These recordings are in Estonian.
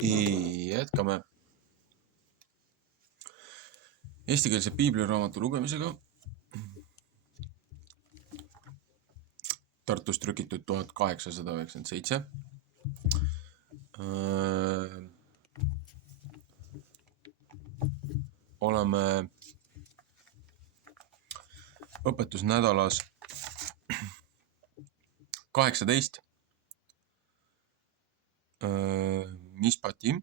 Jätkame eestikeelse piibliraamatu lugemisega. Tartus trükitud 1897. Oleme õpetusnädalas 18. Mishpatim,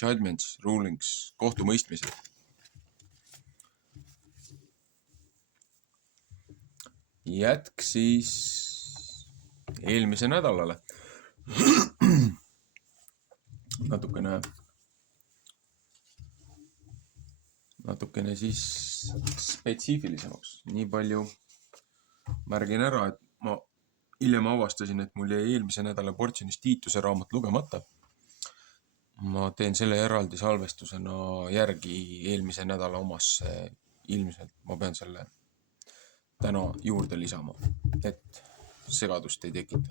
judgments, rulings, kohtumõistmised. Jätk siis eelmise nädalale. Natukene siis spetsiifilisemaks. Nii palju märgin ära, et ma hiljem avastasin, et mul jäi eelmise nädala portsjonis Tiituse raamat lugemata. Ma teen selle eraldi salvestusena järgi eelmise nädala omasse. Ilmselt ma pean selle täna juurde lisama, et segadust ei tekita.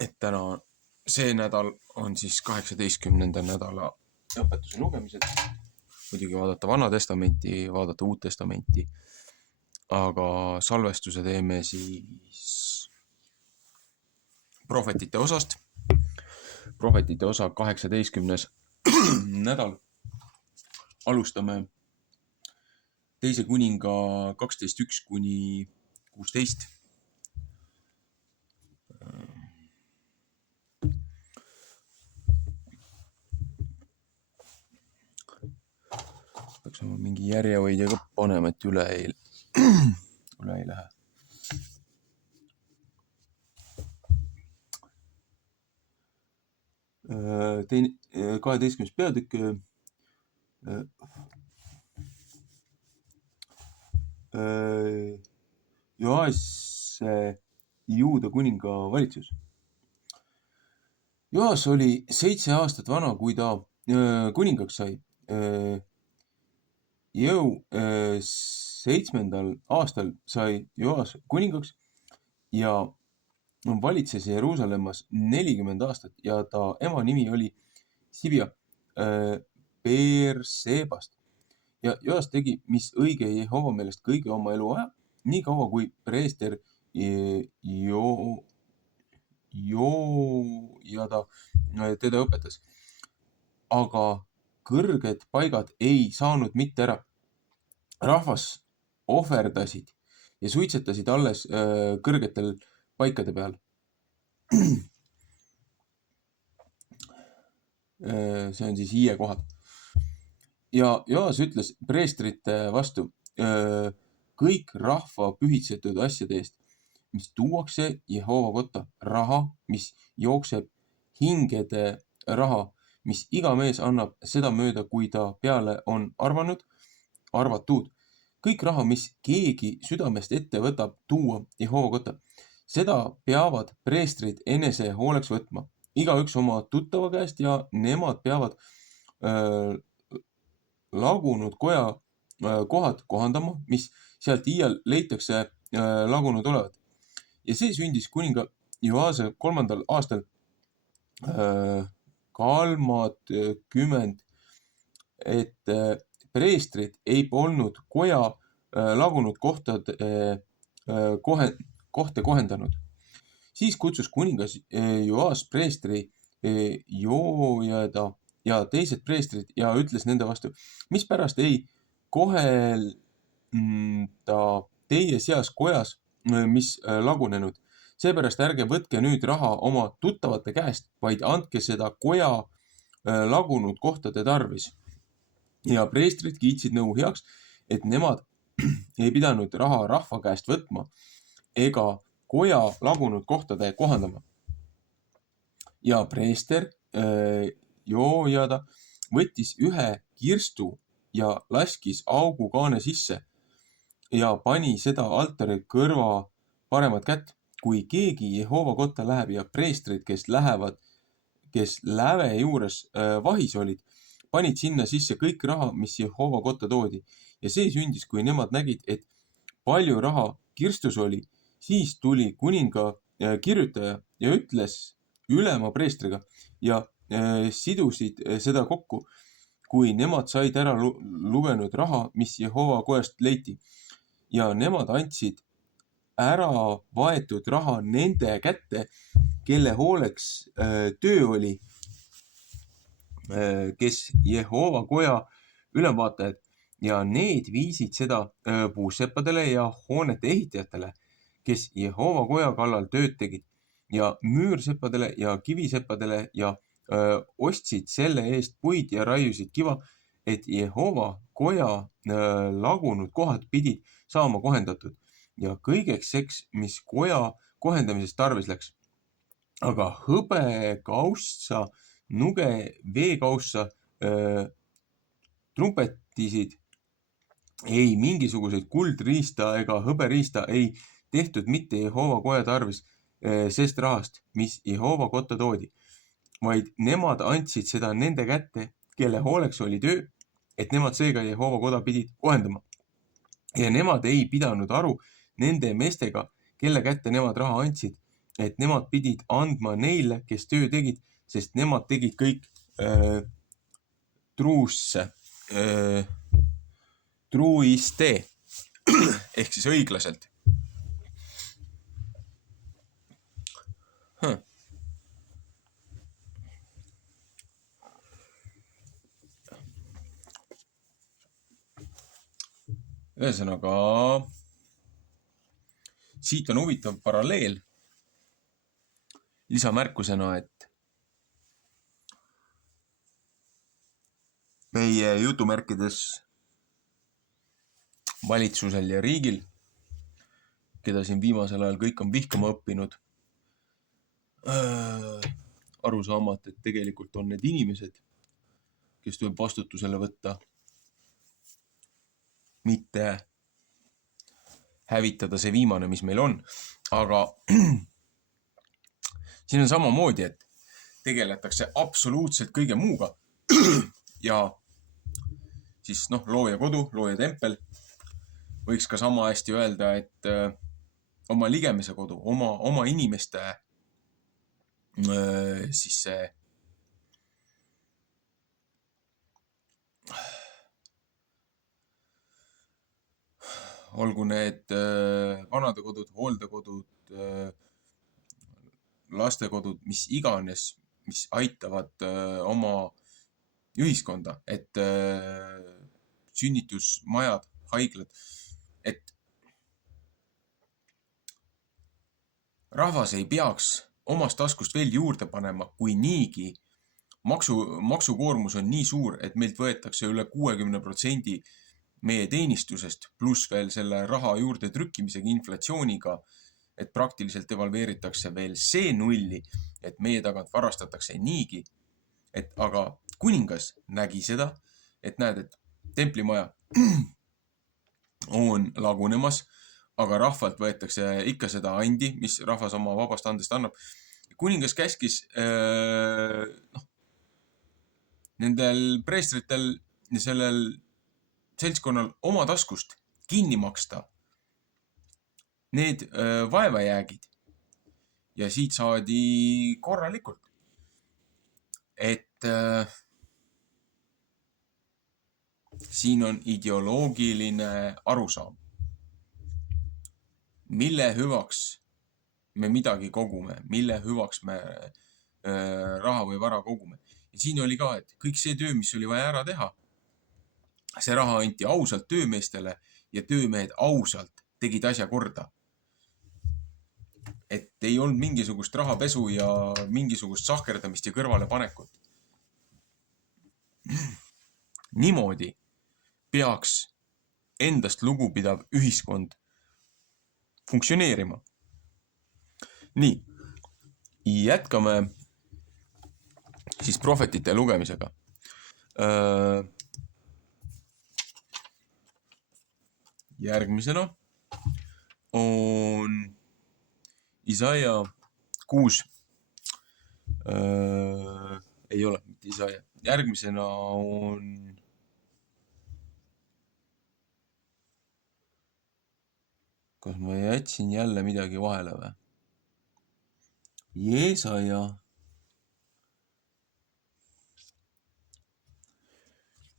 Et täna see nädal on siis 18. nädala õpetuse lugemised. Muidugi vaadata Vana Testamenti, vaadata Uut Testamenti. Aga salvestuse teeme siis prohvetite osast. Prohvetite osa 18. nädal. Alustame 2. kuninga 12.1 kuni 16. Peaks oma mingi järjehoidja ka panema, et üle ei lähe. 12. peatükk. Joas, Juuda kuninga valitsus. Joas oli 7 aastat vana, kui ta kuningaks sai. 7. aastal sai Joas kuningaks ja valitses Jeruusalemmas 40 aastat ja ta ema nimi oli Sibia Beersebast. Ja Joas tegi, mis õige Jehova meelest kõige oma eluaja, nii kaua kui preester Jojada teda õpetas. Aga kõrged paigad ei saanud mitte ära. Rahvas ohverdasid ja suitsetasid alles kõrgetel paikade peal. See on siis kohad. Ja Joas ütles preestrite vastu kõik rahva pühitsetud asjade eest, mis tuuakse Jehova kotta, raha, mis jookseb hingede raha, mis iga mees annab seda mööda, kui ta peale on arvatud. Kõik raha, mis keegi südamest ette võtab tuua Jehova kotta, seda peavad preestrid enese hooleks võtma. Igaüks oma tuttava käest ja nemad peavad lagunud kohad kohandama, mis sealt iial leitakse lagunud olevat. Ja see sündis kuninga Joase 3. aastal 30, et preestrid ei polnud koja lagunud kohte kohendanud. Siis kutsus kuningas Joas preestri Jojada ja teised preestrid ja ütles nende vastu, mispärast ei kohelda teie seas kojas, mis lagunenud. Seepärast ärge võtke nüüd raha oma tuttavate käest, vaid andke seda koja lagunud kohtade tarvis. Ja preestrid kiitsid nõu heaks, et nemad ei pidanud raha rahva käest võtma ega koja lagunud kohtade kohandama. Ja preester Jojada võttis ühe kirstu ja laskis augu kaane sisse ja pani seda altari kõrva paremat kätt. Kui keegi Jehova kotta läheb ja preestrid, kes läve juures vahis olid, panid sinna sisse kõik raha, mis Jehova kotta toodi. Ja see sündis, kui nemad nägid, et palju raha kirstus oli, siis tuli kuninga kirjutaja ja ütles ülema preestriga ja sidusid seda kokku, kui nemad said ära lugenud raha, mis Jehova kojast leiti. Ja nemad andsid ära vaetud raha nende kätte, kelle hooleks töö oli, kes Jehova koja ülemvaatajad, ja need viisid seda puuseppadele ja hoonete ehitajatele, kes Jehova koja kallal tööd tegid, ja müürseppadele ja kiviseppadele ja ostsid selle eest puid ja raiusid kiva, et Jehova koja lagunud kohad pidid saama kohendatud ja kõigeks seks, mis koja kohendamisest tarvis läks. Aga hõbekaussa, nuge, veekaussa, trumpetisid, ei mingisuguseid kuldriista ega hõberiista ei tehtud mitte Jehova koja tarvis sest rahast, mis Jehova kotta toodi, vaid nemad andsid seda nende kätte, kelle hooleks oli töö, et nemad seega Jehova koda pidid kohendama. Ja nemad ei pidanud aru nende meestega, kelle kätte nemad raha andsid, et nemad pidid andma neile, kes töö tegid, sest nemad tegid kõik truiste ehk siis õiglaselt. Ühesõnaga, siit on huvitav paralleel lisamärkusena, et meie jutumärkides valitsusel ja riigil, keda siin viimasel ajal kõik on vihkama õppinud, arusaamat, et tegelikult on need inimesed, kes tuleb vastutusele võtta, mitte hävitada see viimane, mis meil on. Aga siin on samamoodi, et tegeletakse absoluutselt kõige muuga. Ja siis looja kodu, looja tempel. Võiks ka sama hästi öelda, et oma ligemise kodu, oma inimeste siis see olgu need vanadekodud, hooldekodud, lastekodud, mis iganes, mis aitavad oma ühiskonda, et sünnitusmajad, haiglad, et rahvas ei peaks omast taskust veel juurde panema, kui niigi maksukoormus on nii suur, et meilt võetakse üle 60% meie teenistusest, pluss veel selle raha juurde trükkimisega, inflatsiooniga, et praktiliselt devalveeritakse veel see nulli, et meie tagant varastatakse niigi. Aga kuningas nägi seda, et näed, et templimaja on lagunemas, aga rahvalt võetakse ikka seda andi, mis rahvas oma vabast andest annab. Kuningas käskis nendel preestritel ja sellel seltskonnal oma taskust kinni maksta need vaevajäägid. Ja siit saadi korralikult. Et siin on ideoloogiline arusaam, mille hüvaks me midagi kogume, mille hüvaks me raha või vara kogume. Ja siin oli ka, et kõik see töö, mis oli vaja ära teha, see raha anti ausalt töömeestele ja töömehed ausalt tegid asja korda. Et ei olnud mingisugust rahapesu ja mingisugust sahkerdamist ja kõrvalepanekut. Niimoodi peaks endast lugupidav ühiskond funktsioneerima. Nii, jätkame siis prohvetite lugemisega. Järgmisena on Isaia 6. Ei ole, mitte Isaia. Järgmisena on kas ma jätsin jälle midagi vahele või? Jeesaja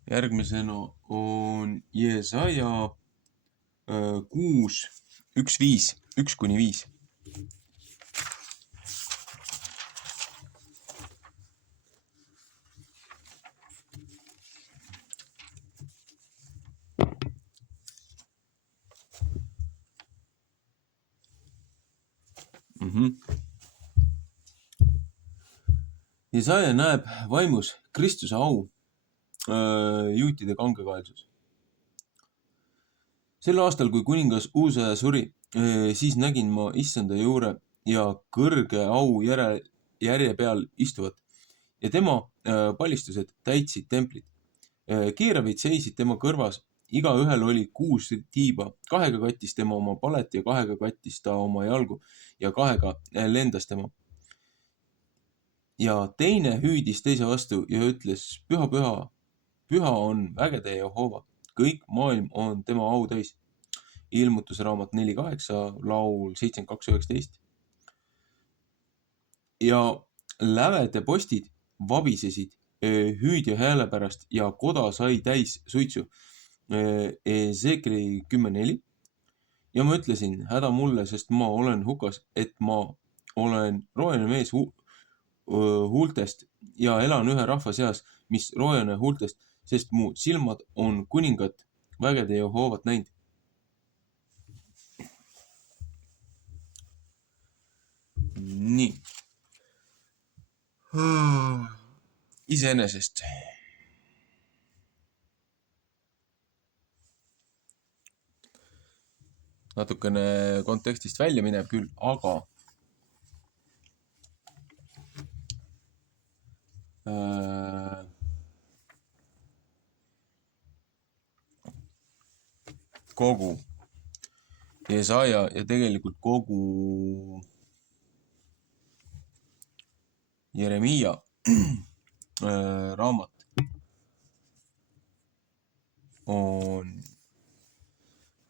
Järgmisena on Jesaja 6, 1-5, 1-5. Jesaja näeb vaimus Kristuse au, juutide kangekaelsus. Sel aastal, kui kuningas Uusaja suri, siis nägin ma issanda juure ja kõrge au järje peal istuvat ja tema palistused täitsid templit. Keeravid seisid tema kõrvas, igaühel oli 6 tiiba, 2-ga kattis tema oma palet ja 2-ga kattis ta oma jalgu ja 2-ga lendas tema. Ja teine hüüdis teise vastu ja ütles, püha, püha, püha on vägede Jehova, kõik maailm on tema au täis. Ilmutusraamat 4.8, laul 72.19. Ja lävede postid vabisesid hüüdja hääle pärast ja koda sai täis suitsu. Ezekieli 10.4. Ja ma ütlesin, häda mulle, sest ma olen hukas, et ma olen roojane mees huultest ja elan ühe rahva seas, mis roojane huultest, sest mu silmad on kuningat vägede Jehovat näinud. Nii. Iseenesest. Natukene kontekstist välja minev küll, aga kogu Jesaja ja tegelikult kogu Jeremiia raamat on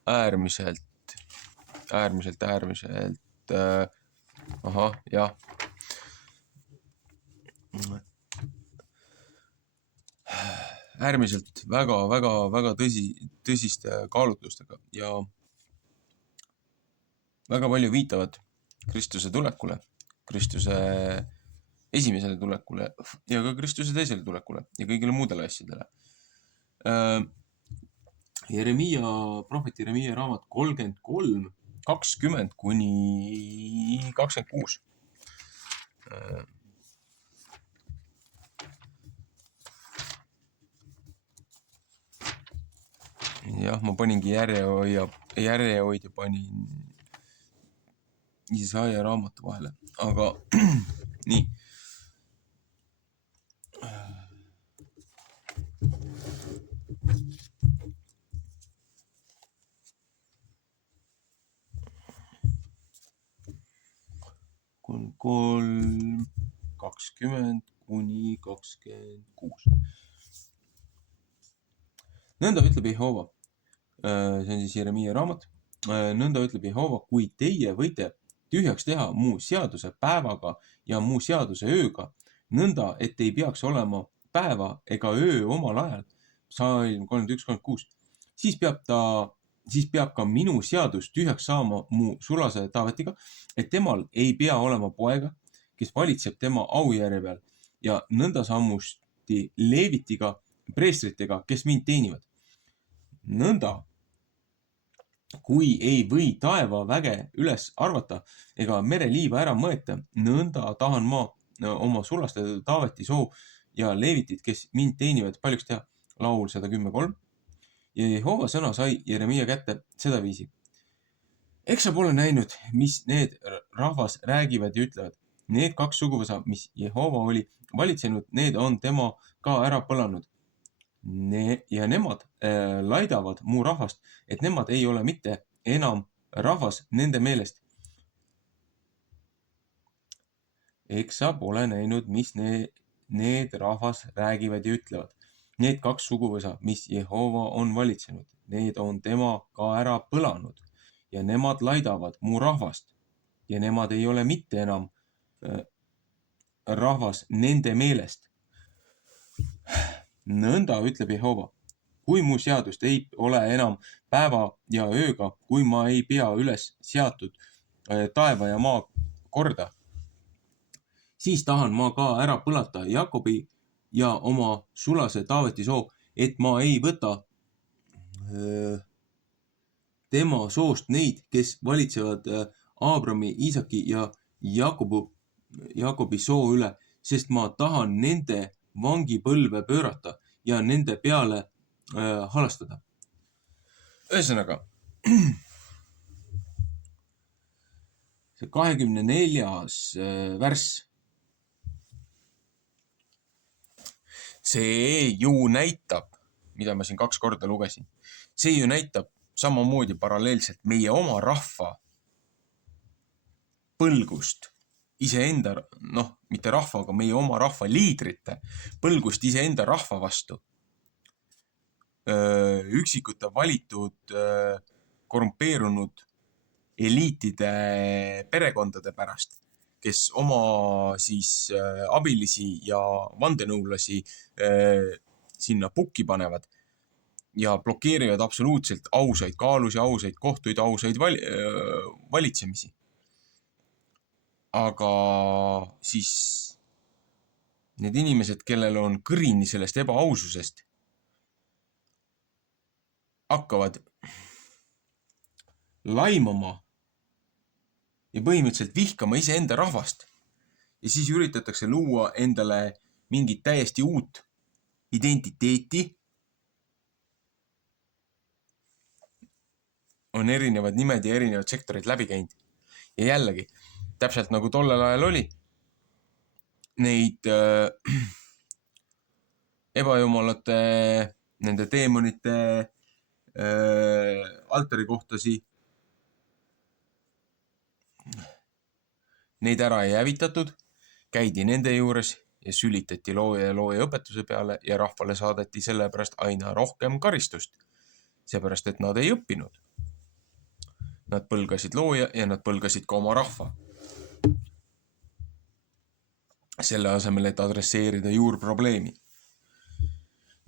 äärmiselt äärmiselt väga tõsiste kaalutlustega ja väga palju viitavad Kristuse tulekule, Kristuse esimesele tulekule ja ka Kristuse teisele tulekule ja kõigile muudele asjadele. Prohvet Jeremiia raamat 33, 20 kuni 26. Jah, ma paningi järjehoidja panin Jesaja raamatu vahele, aga nii. Kun 3, 20 kuni 26. Nõnda ütleb Jehova, see on siis Jeremiia raamat, nõnda ütleb Jehova, kui teie võite tühjaks teha mu seaduse päevaga ja mu seaduse ööga, nõnda, et ei peaks olema päeva ega öö omal ajal, Psalm 31-36, siis peab ka minu seadus tühjaks saama mu sulase Taavetiga, et temal ei pea olema poega, kes valitseb tema aujärje peal ja nõnda sammusti Leevitiga, preestritega, kes mind teenivad. Nõnda, kui ei või taeva väge üles arvata ega mereliiva ära mõõta, nõnda tahan ma oma sulaste Taaveti soo ja Leevitit, kes mind teenivad, paljuks teha. Laul 110.3. Ja Jehova sõna sai Jeremiia kätte sedaviisi. Eks sa pole näinud, mis need rahvas räägivad ja ütlevad. Need 2 suguvõsa, mis Jehova oli valitsenud, need on tema ka ära põlanud. Ja nemad laidavad mu rahvast, et nemad ei ole mitte enam rahvas nende meelest. Eks sa pole näinud, mis need rahvas räägivad ja ütlevad. Need 2 suguvõsa, mis Jehova on valitsenud, need on tema ka ära põlanud ja nemad laidavad mu rahvast ja nemad ei ole mitte enam rahvas nende meelest. nõnda ütleb Jehova. Kui mu seadust ei ole enam päeva ja ööga, kui ma ei pea üles seatud taeva ja maa korda, siis tahan ma ka ära põlata Jakobi ja oma sulase Taaveti soo, et ma ei võta tema soost neid, kes valitsevad Aabrami, Iisaki ja Jakobi soo üle, sest ma tahan nende vangipõlve pöörata ja nende peale halastada. Ühesõnaga, see 24. värss, see ju näitab, mida ma siin 2 korda lugesin, see ju näitab samamoodi paralleelselt meie oma rahva põlgust iseenda, mitte rahva, aga meie oma rahva liidrite põlgust iseenda rahva vastu. Üksikute valitud korrumpeerunud eliitide perekondade pärast, kes oma abilisi ja vandenõulasi sinna pukki panevad ja blokeerivad absoluutselt ausaid kaalusi, ausaid kohtuid, ausaid valitsemisi. Aga siis need inimesed, kellel on kõrini sellest ebaaususest, hakkavad laimama ja põhimõtteliselt vihkama iseenda rahvast. Ja siis üritatakse luua endale mingit täiesti uut identiteeti. On erinevad nimed ja erinevad sektorid läbi käinud. Ja jällegi, täpselt nagu tollel ajal oli, neid ebajumalate, nende teemonite altari kohtasi, neid ära ei hävitatud, käidi nende juures ja sülitati looja ja looja õpetuse peale ja rahvale saadeti sellepärast aina rohkem karistust. Seepärast, et nad ei õppinud. Nad põlgasid looja ja nad põlgasid ka oma rahva. Selle asemel, et adresseerida juurprobleemi.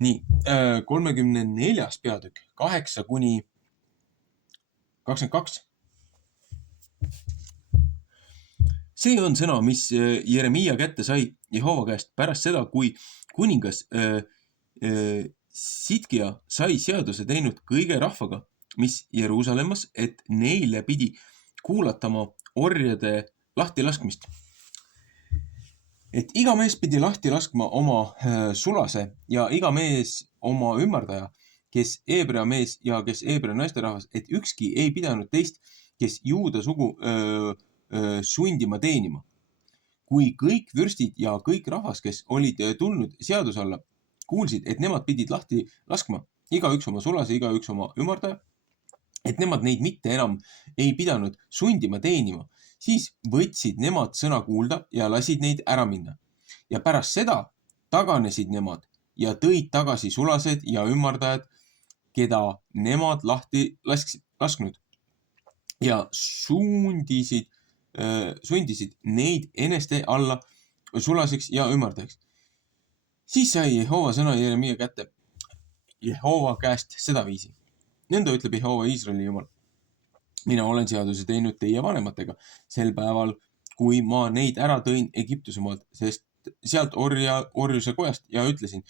Nii, 34. peatükk, 8-22. See on sõna, mis Jeremiia kätte sai Jehova käest pärast seda, kui kuningas Sidkia sai seaduse teinud kõige rahvaga, mis Jeruusalemmas, et neile pidi kuulatama orjade lahtilaskmist. Et iga mees pidi lahti laskma oma sulase ja iga mees oma ümardaja, kes Eebrea mees ja kes Eebrea naisterahvas, et ükski ei pidanud teist, kes juuda sugu sundima teenima. Kui kõik vürstid ja kõik rahvas, kes olid tulnud seaduse alla, kuulsid, et nemad pidid lahti laskma, igaüks oma sulase, igaüks oma ümardaja, et nemad neid mitte enam ei pidanud sundima teenima, siis võtsid nemad sõna kuulda ja lasid neid ära minna. Ja pärast seda taganesid nemad ja tõid tagasi sulased ja ümardajad, keda nemad lahti lasknud ja sundisid neid eneste alla sulaseks ja ümardajaks. Siis sai Jehova sõna Jeremiia kätte Jehova käest seda viisi. Nõnda ütleb Jehova Iisraeli Jumal. Mina olen seaduse teinud teie vanematega sel päeval, kui ma neid ära tõin Egiptuse maalt, sest sealt orjuse kojast ja ütlesin,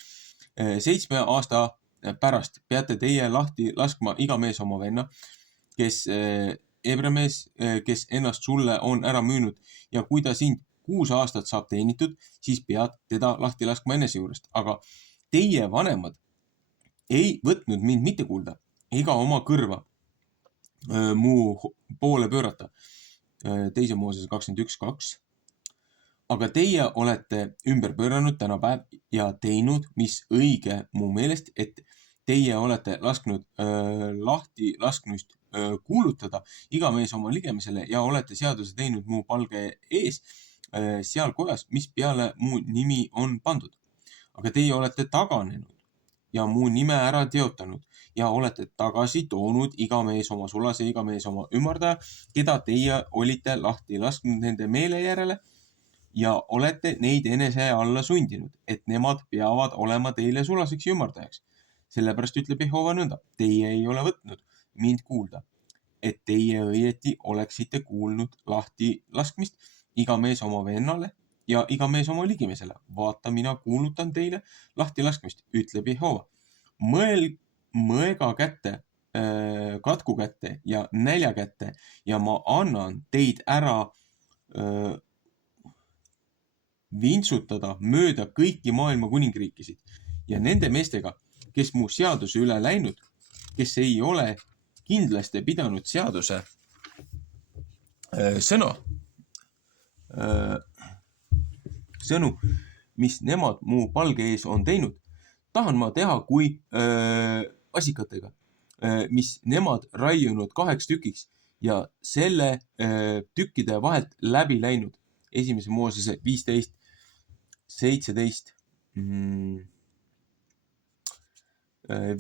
7 aasta pärast peate teie lahti laskma iga mees oma venna, kes Eebrea mees, kes ennast sulle on ära müünud ja kui ta sind 6 aastat saab teenitud, siis pead teda lahti laskma enese juurest. Aga teie vanemad ei võtnud mind mitte kuulda ega oma kõrva muu poole pöörata. 2. Moosese 21.2. Aga teie olete ümber pööranud tänapäev ja teinud, mis õige mu meelest, et teie olete lasknud lahti laskmist kuulutada iga mees oma ligemisele ja olete seaduse teinud mu palge ees seal kojas, mis peale mu nimi on pandud. Aga teie olete taganenud ja mu nime ära teotanud ja olete tagasi toonud iga mees oma sulase, iga mees oma ümardaja, keda teie olite lahti lasknud nende meele järele ja olete neid enese alla sundinud, et nemad peavad olema teile sulaseks ja ümardajaks. Sellepärast ütleb Jehova nõnda, teie ei ole võtnud mind kuulda, et teie õieti oleksite kuulnud lahti laskmist iga mees oma vennale ja iga mees oma ligimesele. Vaata, mina kuulutan teile lahti laskmist, ütleb Jehova. Mõega kätte, katku kätte ja nälja kätte ja ma annan teid ära vintsutada mööda kõiki maailma kuningriikisid ja nende meestega, kes mu seaduse üle läinud, kes ei ole kindlasti pidanud seaduse sõnu, mis nemad mu palge ees on teinud, tahan ma teha kui vasikatega, mis nemad raiunud 2 tükiks ja selle tükkide vahelt läbi läinud. 1. Moosese 15, 17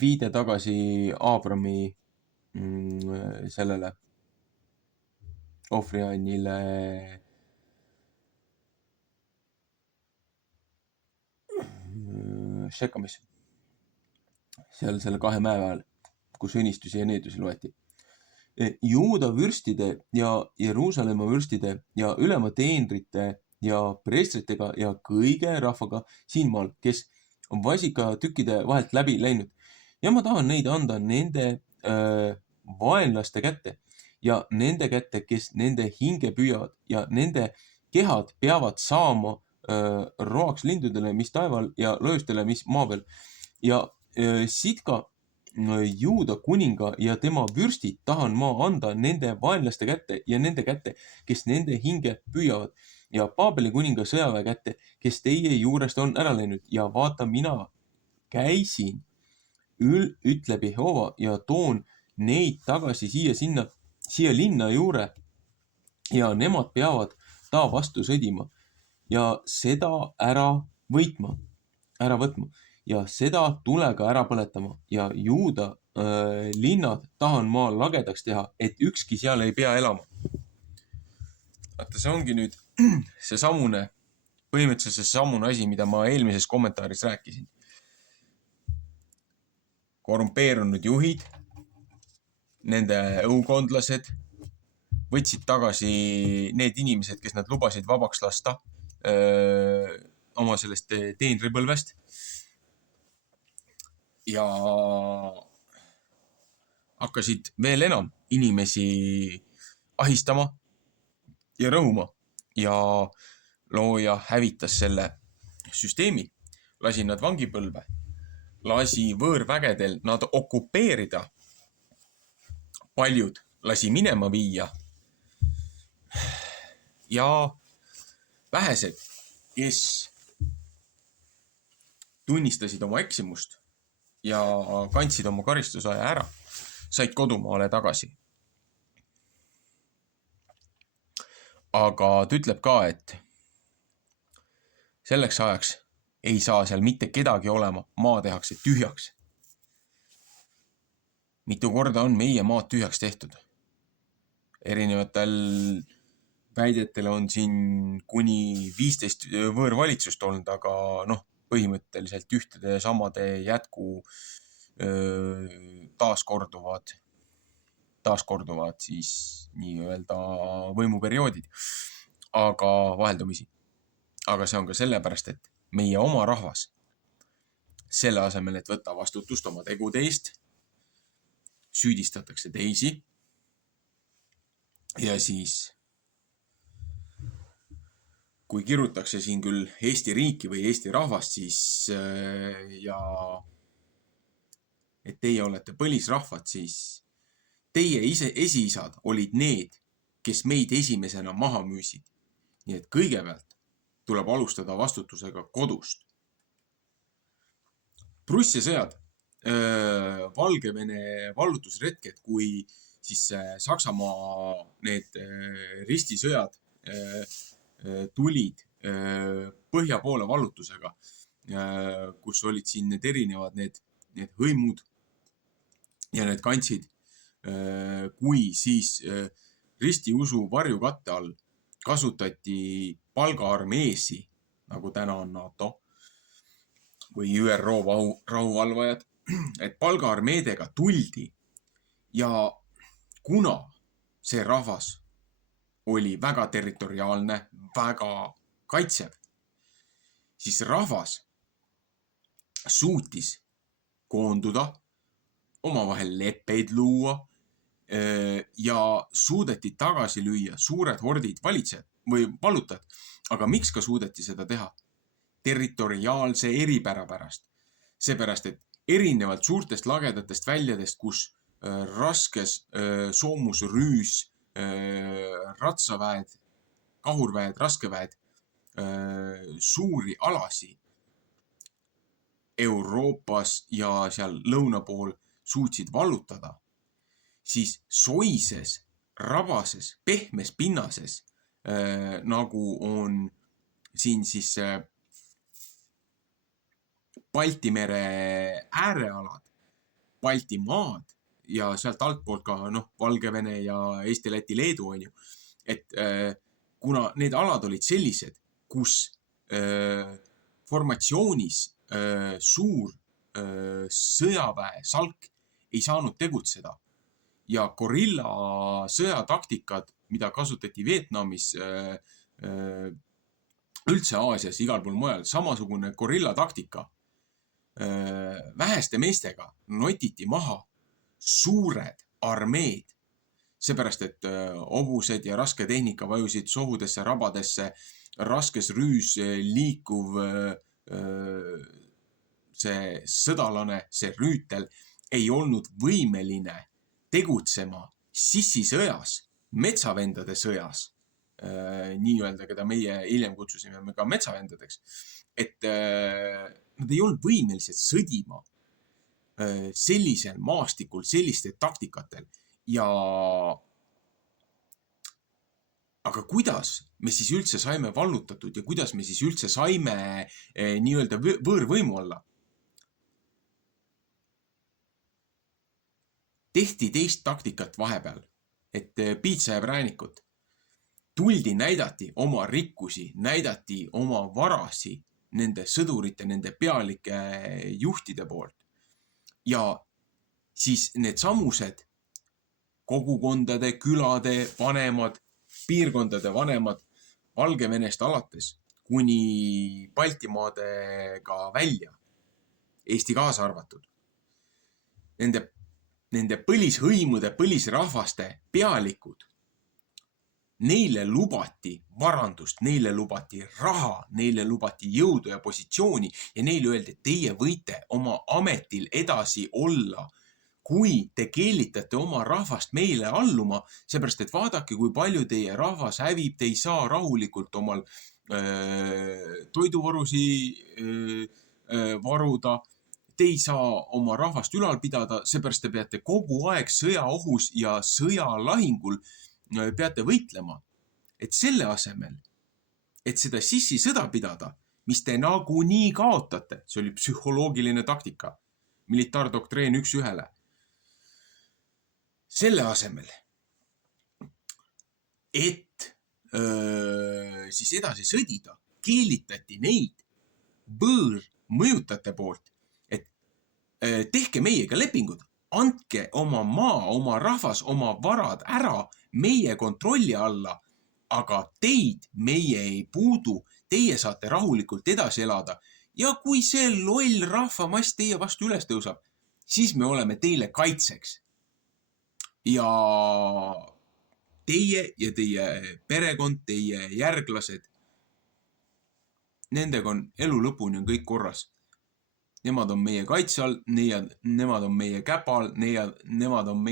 viide tagasi Aabrami sellele ohvriannile Šekamis. Seal selle 2 mäe vahel, kus õnnistusi ja needusi loeti. Juuda vürstide ja Jeruusalemma vürstide ja ülema teenrite ja preestritega ja kõige rahvaga siinmaal, kes on vasikatükkide vahelt läbi läinud. Ja ma tahan neid anda nende vaenlaste kätte ja nende kätte, kes nende hinge püüavad ja nende kehad peavad saama roaks lindudele, mis taeval ja loojustele, mis maa peal. Ja Sidka Juuda kuninga ja tema vürstid tahan ma anda nende vaenlaste kätte ja nende kätte, kes nende hinge püüavad ja Paabeli kuninga sõjaväe kätte, kes teie juurest on ära läinud. Ja vaata, mina käisin, ütleb Jehova, ja toon neid tagasi siia linna juure ja nemad peavad ta vastu sõdima ja seda ära võtma ja seda tulega ära põletama ja Juuda linnad tahan ma lagedaks teha, et ükski seal ei pea elama. Vaata, see ongi nüüd põhimõtteliselt see samune asi, mida ma eelmises kommentaaris rääkisin. Korrumpeerunud juhid, nende õukondlased võtsid tagasi need inimesed, kes nad lubasid vabaks lasta oma sellest teenripõlvest ja hakkasid veel enam inimesi ahistama ja rõhuma ja looja hävitas selle süsteemi, lasi nad vangipõlve, lasi võõrvägedel nad okupeerida, paljud lasi minema viia ja vähesed, kes tunnistasid oma eksimust ja kandsid oma karistusaja ära, said kodumaale tagasi. Aga ta ütleb ka, et selleks ajaks ei saa seal mitte kedagi olema, maa tehakse tühjaks. Mitu korda on meie maad tühjaks tehtud? Erinevatel väidetel on siin kuni 15 võõrvalitsust olnud, aga põhimõtteliselt ühtede samade jätku taaskorduvad siis nii-öelda võimuperioodid, aga vaheldumisi. Aga see on ka sellepärast, et meie oma rahvas selle asemel, et võtta vastutust oma tegude eest, süüdistatakse teisi ja siis kui kirutakse siin küll Eesti riiki või Eesti rahvast, siis ja et teie olete põlisrahvad, siis teie esiisad olid need, kes meid esimesena maha müüsid. Nii et kõigepealt tuleb alustada vastutusega kodust. Prussia sõjad, Valgevene vallutusretked, kui siis Saksamaa need ristisõjad tulid põhja poole vallutusega, kus olid siin need erinevad need hõimud ja need kantsid, kui siis ristiusu varjukatte all kasutati palgaarmeesi, nagu täna on NATO või ÜRO rahuvalvajad, et palgaarmeedega tuldi ja kuna see rahvas oli väga territoriaalne, väga kaitsev, siis rahvas suutis koonduda, omavahel leppeid luua ja suudeti tagasi lüüa suured hordid valitsejad või vallutajad. Aga miks ka suudeti seda teha? Territoriaalse eripära pärast. Seepärast, et erinevalt suurtest lagedatest väljadest, kus raskes soomusrüüs, ratsaväed, kahurväed, raskeväed, suuri alasi Euroopas ja seal lõuna pool suutsid vallutada, siis soises, rabases, pehmes pinnases, nagu on siin siis Balti mere äärealad, Baltimaad ja sealt altpoolt ka Valgevene ja Eesti, Läti, Leedu on ju. Et kuna need alad olid sellised, kus formatsioonis suur sõjaväe salk ei saanud tegutseda ja gorilla sõjataktikad, mida kasutati Vietnamis, üldse Aasias, igal pool mujal, samasugune gorilla taktika, väheste meestega notiti maha suured armeed, seepärast, et hobused ja raske tehnika vajusid sohudesse, rabadesse, raskes rüüs liikuv see sõdalane, see rüütel ei olnud võimeline tegutsema sissisõjas, metsavendade sõjas, nii-öelda, keda meie hiljem kutsusime ka metsavendadeks, et nad ei olnud võimelised sõdima sellisel maastikul, sellistel taktikatel ja aga kuidas me siis üldse saime vallutatud ja kuidas me siis üldse saime nii-öelda võõrvõimu alla? Tehti teist taktikat vahepeal, et piitsa ja präänikut. Tuldi, näidati oma rikkusi, näidati oma varasi nende sõdurite, nende pealike juhtide poolt. Ja siis need samused kogukondade, külade vanemad, piirkondade vanemad Valgevenest alates kuni Baltimaadega välja, Eesti kaasa arvatud. Nende põlishõimude, põlisrahvaste pealikud, neile lubati varandust, neile lubati raha, neile lubati jõudu ja positsiooni ja neile öeldi, et teie võite oma ametil edasi olla, kui te keelitate oma rahvast meile alluma, seepärast, et vaadake, kui palju teie rahvas hävib, te ei saa rahulikult omal toiduvarusi varuda, te ei saa oma rahvast ülal pidada, seepärast te peate kogu aeg sõjaohus ja sõjalahingul peate võitlema. Et selle asemel, et seda sissisõda pidada, mis te nagunii kaotate, see oli psühholoogiline taktika, militaardoktreen 1:1. Selle asemel, et siis edasi sõdida, keelitati neid võõrmõjutajate poolt, et tehke meiega lepingud, andke oma maa, oma rahvas, oma varad ära meie kontrolli alla, aga teid meie ei puudu, teie saate rahulikult edasi elada ja kui see loll rahvamass teie vastu üles tõusab, siis me oleme teile kaitseks. Ja teie ja teie perekond, teie järglased, nendega on elu lõpuni on kõik korras. Nemad on meie kaitse all, nemad on meie käpal, nemad on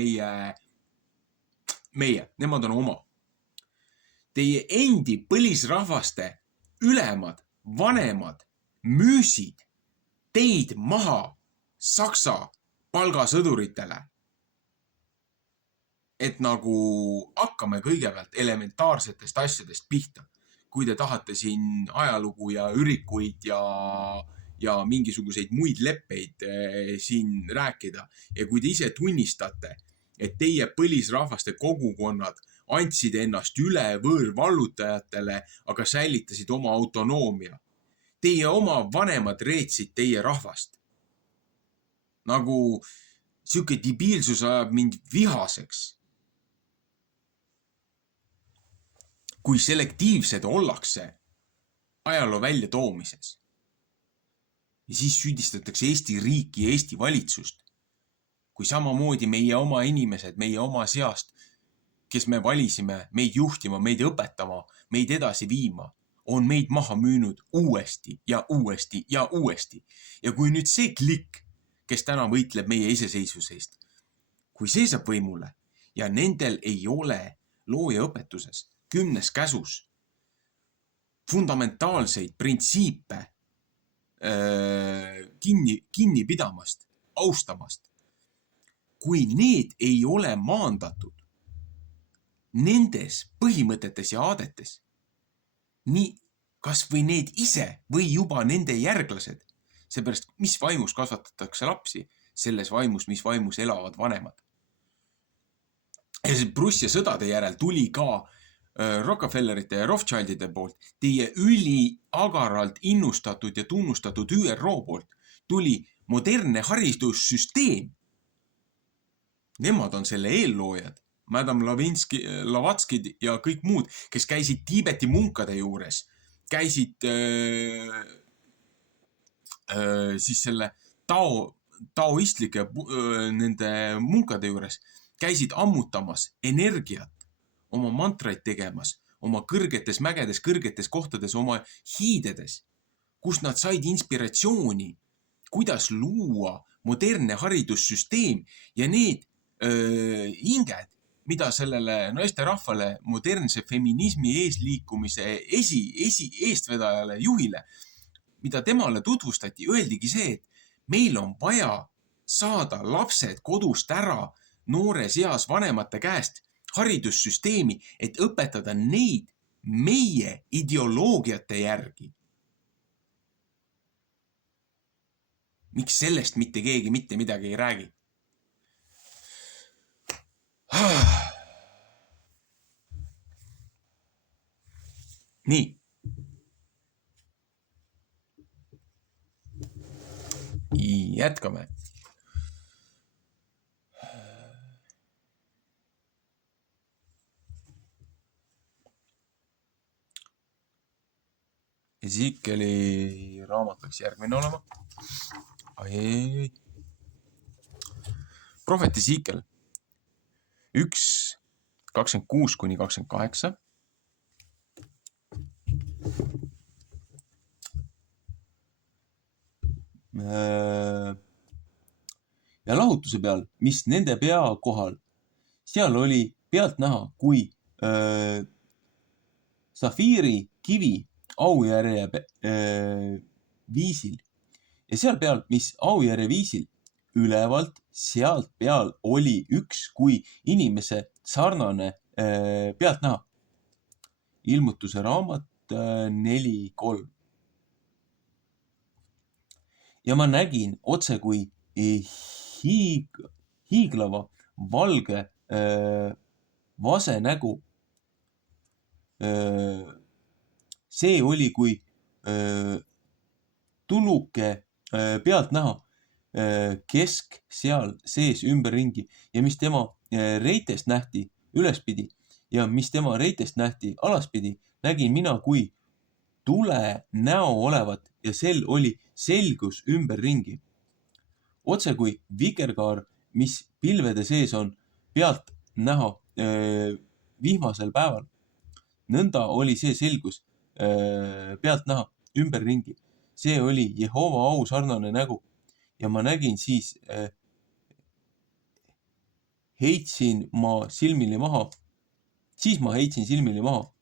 nemad on oma. Teie endi põlisrahvaste ülemad, vanemad, müüsid teid maha Saksa palgasõduritele. Et nagu hakkame kõigepealt elementaarsetest asjadest pihta. Kui te tahate siin ajalugu ja ürikuid ja mingisuguseid muid leppeid siin rääkida ja kui te ise tunnistate, et teie põlisrahvaste kogukonnad andsid ennast üle võõrvallutajatele, aga säilitasid oma autonoomia. Teie oma vanemad reetsid teie rahvast. Nagu siuke debiilsus ajab mind vihaseks. Kui selektiivsed ollakse ajaloo välja toomises. Ja siis süüdistatakse Eesti riiki ja Eesti valitsust. Kui samamoodi meie oma inimesed, meie oma seast, kes me valisime meid juhtima, meid õpetama, meid edasi viima, on meid maha müünud uuesti ja uuesti ja uuesti. Ja kui nüüd see klikk, kes täna võitleb meie iseseisvuse eest, kui see saab võimule ja nendel ei ole looja õpetuses 10 käsus fundamentaalseid printsiipe kinni pidamast, austamast, kui need ei ole maandatud nendes põhimõtetes ja aadetes, nii kas või need ise või juba nende järglased, seepärast mis vaimus kasvatatakse lapsi, selles vaimus, mis vaimus elavad vanemad. Ja see Prussia sõdade järel tuli ka Rockefellerite ja Rothschildide poolt, teie üliagaralt innustatud ja tunnustatud ÜRO poolt tuli modernne haridussüsteem. Nemad on selle eelloojad, Madame Lavatskid ja kõik muud, kes käisid Tiibeti munkade juures, käisid siis selle taoistlike nende munkade juures, käisid ammutamas energiat, oma mantraid tegemas, oma kõrgetes mägedes, kõrgetes kohtades, oma hiidedes, kus nad said inspiratsiooni, kuidas luua modernne haridussüsteem ja need hinged, mida sellele naisterahvale modernse feminismi eesliikumise eestvedajale juhile, mida temale tutvustati, öeldigi see, et meil on vaja saada lapsed kodust ära noores eas vanemate käest haridussüsteemi, et õpetada neid meie ideoloogiate järgi. Miks sellest mitte keegi mitte midagi ei räägi? Nii. Jätkame. Ezekieli raamat võiks järgmine olema. Prohvet Ezekiel 1:26-28. Ja lahutuse peal, mis nende pea kohal, seal oli pealt näha, kui safiiri kivi aujärje viisil. Ja seal peal, mis aujärje viisil, ülevalt sealt peal oli üks kui inimese sarnane pealt näha. Ilmutuse raamat 4:3. Ja ma nägin otse kui hiiglava valge vase nägu. See oli kui tuluke pealt näha kesk seal sees ümberringi ja mis tema reitest nähti ülespidi ja mis tema reitest nähti alaspidi, nägin mina kui tule näo olevat ja sel oli selgus ümberringi. Otse kui vikerkaar, mis pilvede sees on pealt näha vihmasel päeval. Nõnda oli see selgus pealt näha ümberringi. See oli Jehova au sarnane nägu. Ja ma nägin siis, heitsin ma silmili maha. Siis ma heitsin silmili maha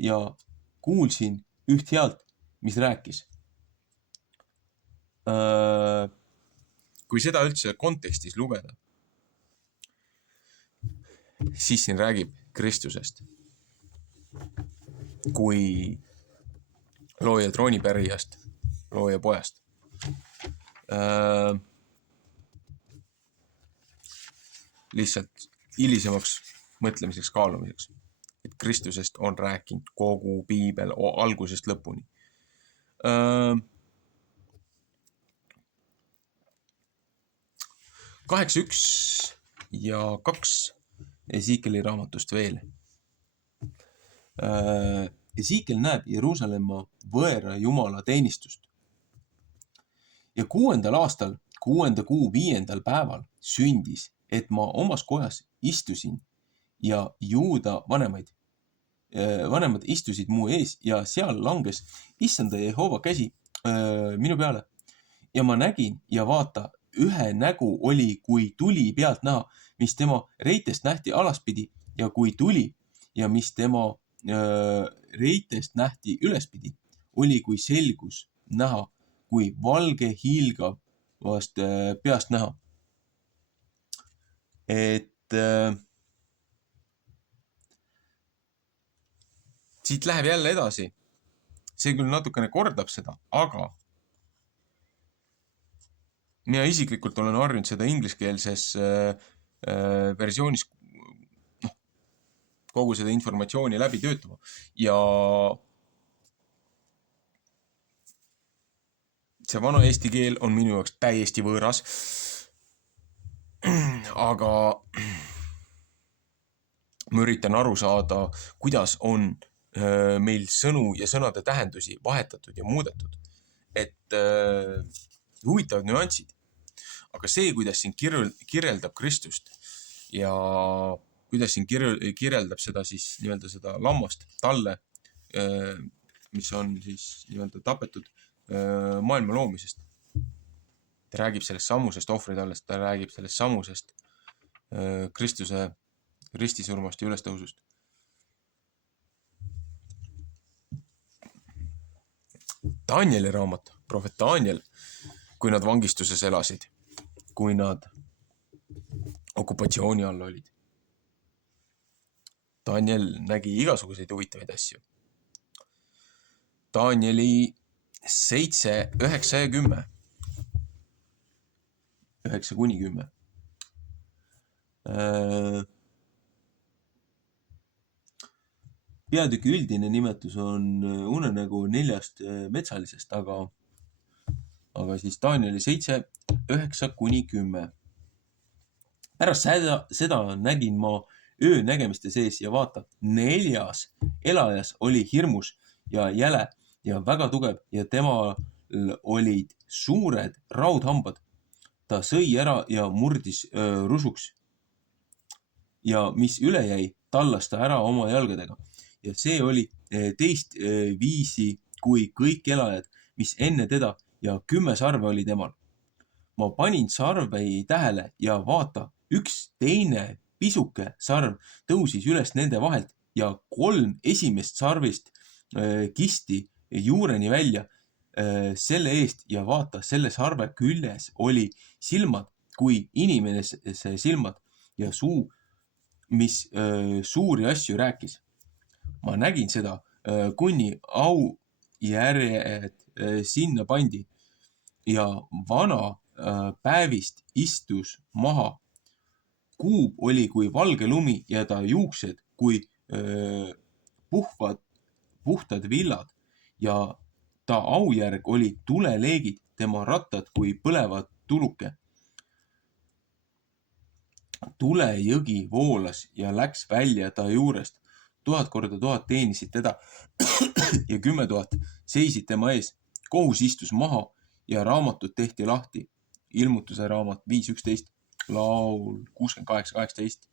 ja kuulsin üht häält, mis rääkis. Kui seda üldse kontekstis lugeda, siis siin räägib Kristusest kui looja troonipärijast, looja pojast. Lihtsalt hilisemaks mõtlemiseks, kaalumiseks. Et Kristusest on rääkinud kogu piibel algusest lõpuni. 8:1 ja 2 Ezekieli raamatust veel. Ezekiel näeb Jeruusalemma võõra jumala teenistust. Ja 6. aastal, 6. kuu 5. päeval sündis, et ma omas kojas istusin ja Juuda vanemad istusid mu ees ja seal langes issanda Jehova käsi minu peale. Ja ma nägin ja vaata, ühe nägu oli kui tuli pealt näha, mis tema reitest nähti alaspidi ja kui tuli ja mis tema reitest nähti ülespidi, oli kui selgus näha, kui valge hiilgavast peast näha. Et siit läheb jälle edasi. See küll natukene kordab seda, aga mina isiklikult olen harjunud seda ingliskeelses versioonis kogu seda informatsiooni läbi töötama. Ja see vana eesti keel on minu jaoks täiesti võõras. Aga ma üritan aru saada, kuidas on meil sõnu ja sõnade tähendusi vahetatud ja muudetud. Et huvitavad nüansid. Aga see, kuidas siin kirjeldab Kristust ja kuidas siin kirjeldab seda siis nii-öelda seda lammast talle, mis on siis nii-öelda tapetud maailma loomisest. Ta räägib sellest samusest ohvritallest, ta räägib sellest samusest Kristuse ristisurmast ja ülestõusust. Danieli raamat, prohvet Daniel, kui nad vangistuses elasid, kui nad okupatsiooni all olid. Daniel nägi igasuguseid huvitavaid asju. Danieli 7, 9 ja 10. 9-10. Peatüki üldine nimetus on unenägu 4 metsalisest, aga siis Danieli 7, 9-10. Pärast seda nägin ma öönägemiste sees ja vaata, 4 elajas oli hirmus ja jäle ja väga tugev ja temal olid suured raudhambad. Ta sõi ära ja murdis rusuks. Ja mis üle jäi, tallas ta ära oma jalgadega. Ja see oli teist viisi kui kõik elajad, mis enne teda ja 10 sarve oli temal. Ma panin sarvei tähele ja vaata, üks teine pisuke sarv tõusis üles nende vahelt ja 3 esimest sarvist kisti juureni välja selle eest ja vaata, selle sarve küljes oli silmad kui inimese silmad ja suu, mis suuri asju rääkis. Ma nägin seda, kuni aujärjed sinna pandi ja vana päevist istus maha. Kuub oli kui valge lumi ja ta juuksed kui puhtad villad ja ta aujärg oli tuleleegid, tema rattad kui põlevad tuluke. Tulejõgi voolas ja läks välja ta juurest. 1000 korda 1000 teenisid teda ja 10 000 seisid tema ees. Kohus istus maha ja raamatud tehti lahti. Ilmutuse raamat 5.11, laul 68.18.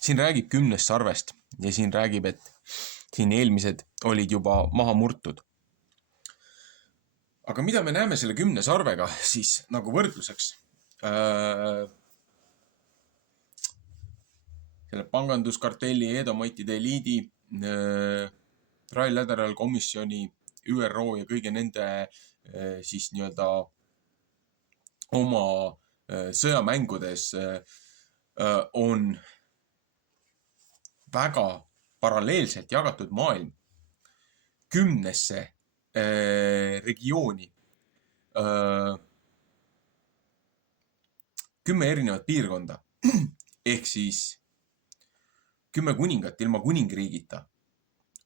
Siin räägib 10 sarvest ja siin räägib, et siin eelmised olid juba maha murtud. Aga mida me näeme selle 10 sarvega siis nagu võrdluseks? Selle panganduskartelli, Edomaitide eliidi, Trilateral komisjoni, ÜRO ja kõige nende siis nii-öelda oma sõjamängudes on väga paralleelselt jagatud maailm 10 regiooni, 10 erinevat piirkonda ehk siis 10 kuningat ilma kuningriigita,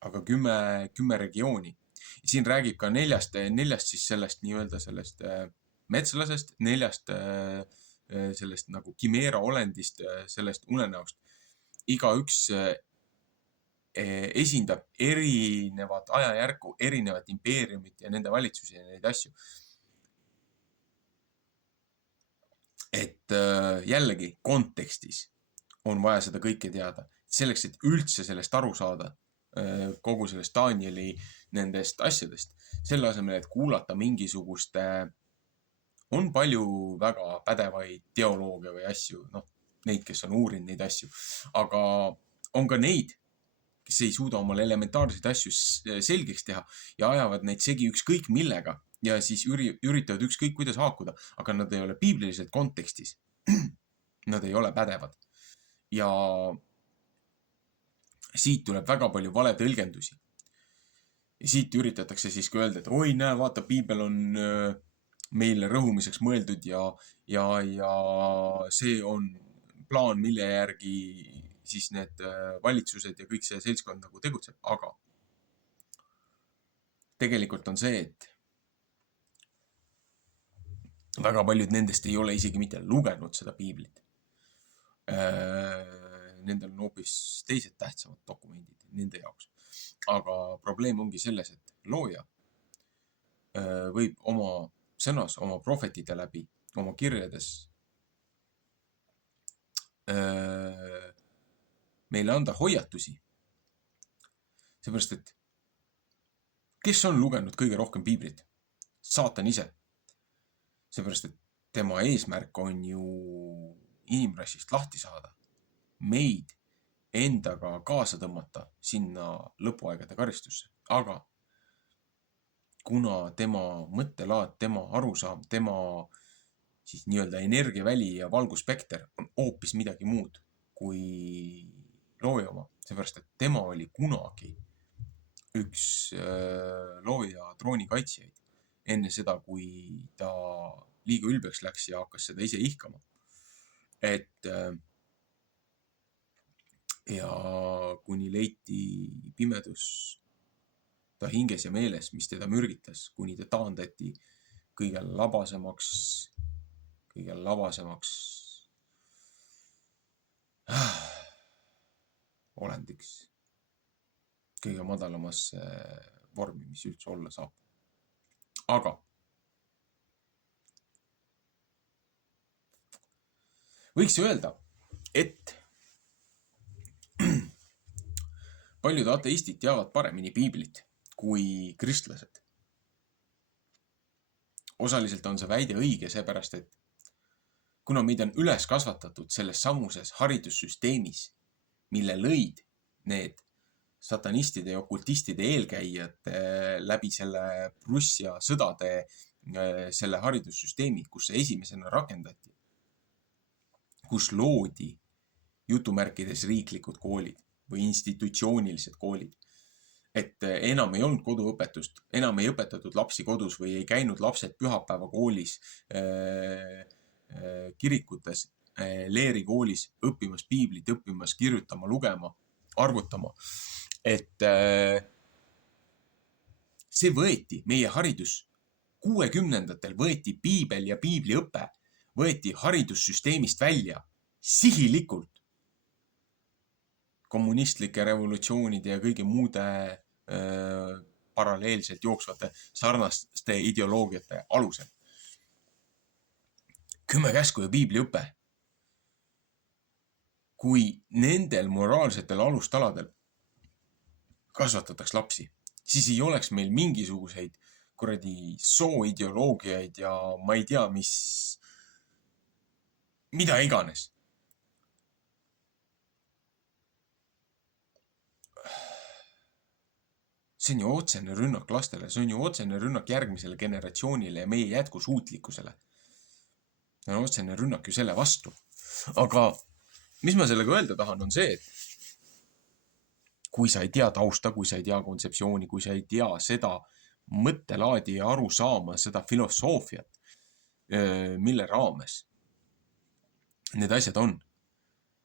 aga 10 regiooni. Siin räägib ka neljast siis sellest nii-öelda sellest metslasest, 4 sellest nagu Chimera olendist, sellest unenäost. Igaüks esindab erinevat ajajärku, erinevat impeeriumit ja nende valitsusi ja neid asju. Et jällegi kontekstis on vaja seda kõike teada. Selleks, et üldse sellest aru saada, kogu sellest Danieli nendest asjadest, selle asemel, et kuulata mingisugust, on palju väga pädevaid teoloogia või asju, neid, kes on uurinud neid asju, aga on ka neid, kes ei suuda omale elementaarseid asju selgeks teha ja ajavad neid segi ükskõik millega ja siis üritavad ükskõik kuidas haakuda, aga nad ei ole piibliliselt kontekstis. Nad ei ole pädevad. Ja siit tuleb väga palju valetõlgendusi. Ja siit üritatakse siis ka öelda, et oi, näe, vaata, piibel on meile rõhumiseks mõeldud ja see on plaan, mille järgi siis need valitsused ja kõik see seltskond nagu tegutseb. Aga tegelikult on see, et väga paljud nendest ei ole isegi mitte lugenud seda piiblit. Nendel on hoopis teised tähtsamad dokumendid nende jaoks. Aga probleem ongi selles, et looja võib oma sõnas, oma prohvetide läbi, oma kirjades meile anda hoiatusi. Seepärast, et kes on lugenud kõige rohkem piiblit? Saatan ise. Seepärast, et tema eesmärk on ju inimrassist lahti saada, meid endaga kaasa tõmmata sinna lõpuaegade karistusse. Aga kuna tema mõttelaad, tema arusaam, tema siis nii-öelda energiaväli ja valguspekter on hoopis midagi muud kui looja oma, seepärast, et tema oli kunagi üks looja trooni kaitsjaid enne seda, kui ta liiga ülbeks läks ja hakkas seda ise ihkama. Et ja kuni leiti pimedus ta hinges ja meeles, mis teda mürgitas, kuni ta taandati kõige labasemaks olendiks, kõige madalamasse vormi, mis üldse olla saab. Aga võiks öelda, et paljud ateistid teavad paremini piiblit kui kristlased. Osaliselt on see väide õige, seepärast, et kuna meid on üles kasvatatud selles samuses haridussüsteemis, mille lõid need satanistide ja okultistide eelkäijad läbi selle Prussia sõdade selle haridussüsteemi, kus see esimesena rakendati, kus loodi jutumärkides riiklikud koolid või institutsioonilised koolid. Et enam ei olnud koduõpetust, enam ei õpetatud lapsi kodus või ei käinud lapsed pühapäevakoolis, kirikutes, leerikoolis õppimas piiblit, õppimas kirjutama, lugema, arvutama. Et see võeti, meie haridus 60-ndatel võeti piibel ja piibliõpe, võeti haridussüsteemist välja sihilikult kommunistlike revolutsioonide ja kõigi muude paralleelselt jooksvate sarnaste ideoloogiate alusel. 10 käsku ja piibliõpe. Kui nendel moraalsetel alustaladel kasvatataks lapsi, siis ei oleks meil mingisuguseid kuradi sooideoloogiaid ja ma ei tea, mida iganes. See on ju otsene rünnak lastele, see on ju otsene rünnak järgmisele generatsioonile ja meie jätkusuutlikkusele. See on otsene rünnak ju selle vastu. Aga mis ma sellega öelda tahan, on see, et kui sa ei tea tausta, kui sa ei tea kontseptsiooni, kui sa ei tea seda, mõttelaadi ja aru saama seda filosoofiat, mille raames need asjad on.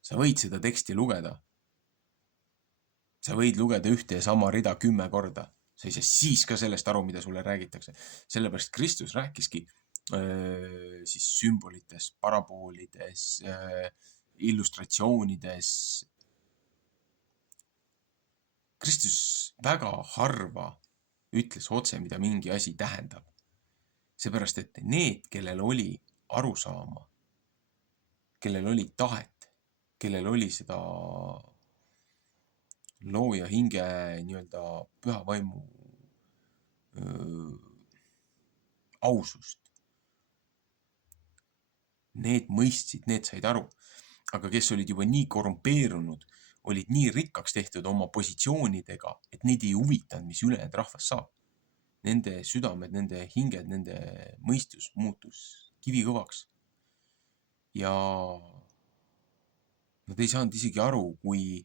Sa võid seda teksti lugeda. Sa võid lugeda ühte ja sama rida 10 korda. Sa ei saa siis ka sellest aru, mida sulle räägitakse. Sellepärast Kristus rääkiski siis sümbolites, paraboolides, illustratsioonides. Kristus väga harva ütles otse, mida mingi asi tähendab. Seepärast, et need, kellel oli arusaama, kellel oli tahet, kellel oli seda looja hinge nii-öelda püha vaimu ausust. Need mõistsid, need said aru. Aga kes olid juba nii korrumpeerunud, olid nii rikkaks tehtud oma positsioonidega, et neid ei huvitanud, mis ülejäänud rahvas saab. Nende südamed, nende hinged, nende mõistus muutus kivikõvaks. Ja nad ei saanud isegi aru, kui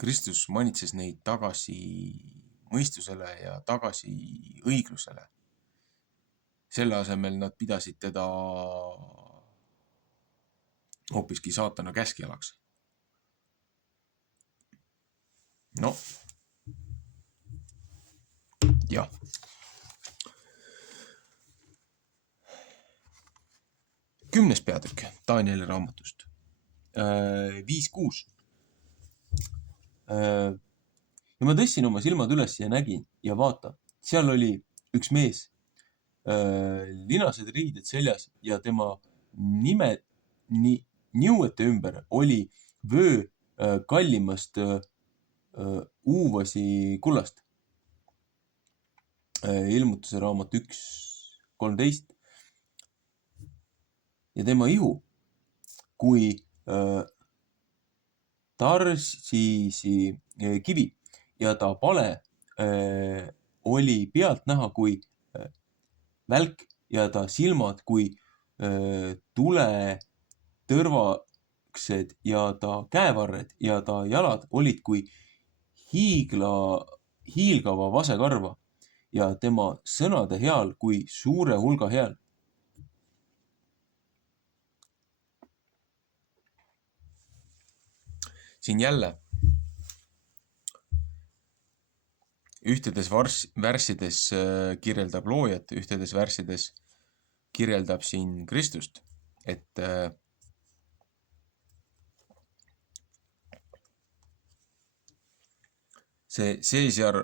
Kristus manitses neid tagasi mõistusele ja tagasi õiglusele. Selle asemel nad pidasid teda hoopiski saatana käskjalaks. No, jah. Kümnes peatükk Danieli raamatust. 5-6. Ja ma tõssin oma silmad üles ja nägin ja vaata, seal oli üks mees, linased riided seljas ja tema niuete ümber oli vöö kallimast uuvasi kullast. Ilmutuse raamat 1.13. Ja tema ihu, kui tarsisi kivi ja ta pale oli pealt näha kui välk ja ta silmad kui tule tõrvaksed ja ta käevarred ja ta jalad olid kui hiilgava vasekarva ja tema sõnade heal kui suure hulga heal. Siin jälle ühtedes värssides kirjeldab loojat, ühtedes värssides kirjeldab siin Kristust, et see seesjar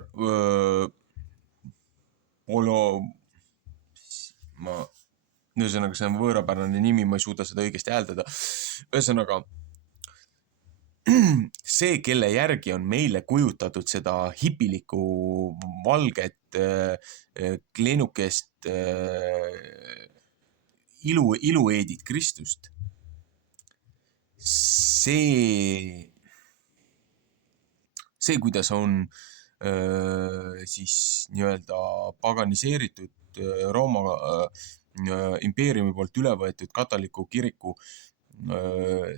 ühesõnaga, see on võõrapärane nimi, ma ei suuda seda õigesti hääldada. Ühesõnaga, see, kelle järgi on meile kujutatud seda hipilikku valget kleenukest ilueedit Kristust, see, kuidas on siis nii-öelda paganiseeritud Rooma impeeriumi poolt üle võetud katoliku kiriku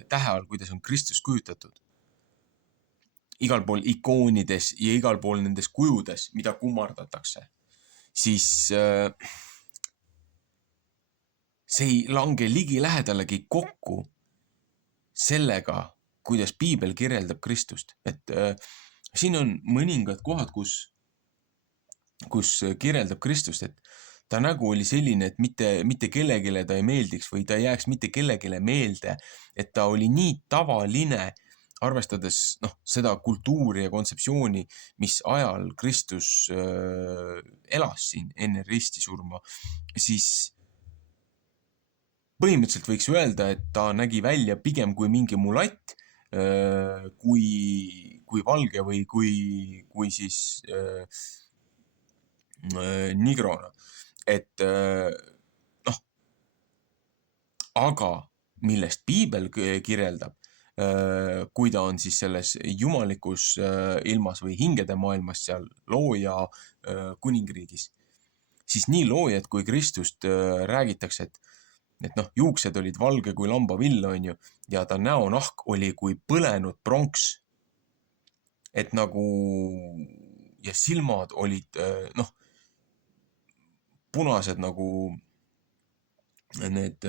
tähe all, kuidas on Kristus kujutatud. Igal pool ikoonides ja igal pool nendes kujudes, mida kummardatakse, siis see ei lange ligi lähedalegi kokku sellega, kuidas piibel kirjeldab Kristust. Et siin on mõningad kohad, kus kirjeldab Kristust, et ta nägu oli selline, et mitte kellegile ta ei meeldiks või ta ei jääks mitte kellegile meelde, et ta oli nii tavaline, arvestades seda kultuuri ja kontseptsiooni, mis ajal Kristus elas siin enne ristisurma, siis põhimõtteliselt võiks öelda, et ta nägi välja pigem kui mingi mulatt, kui valge või kui siis nigrona. Et aga millest piibel kirjeldab, kui ta on siis selles jumalikus ilmas või hingede maailmas seal looja kuningriigis, siis nii loojad kui Kristust räägitakse, et juuksed olid valge kui lambavill, on ju, ja ta näonahk oli kui põlenud pronks. Et nagu ja silmad olid punased nagu need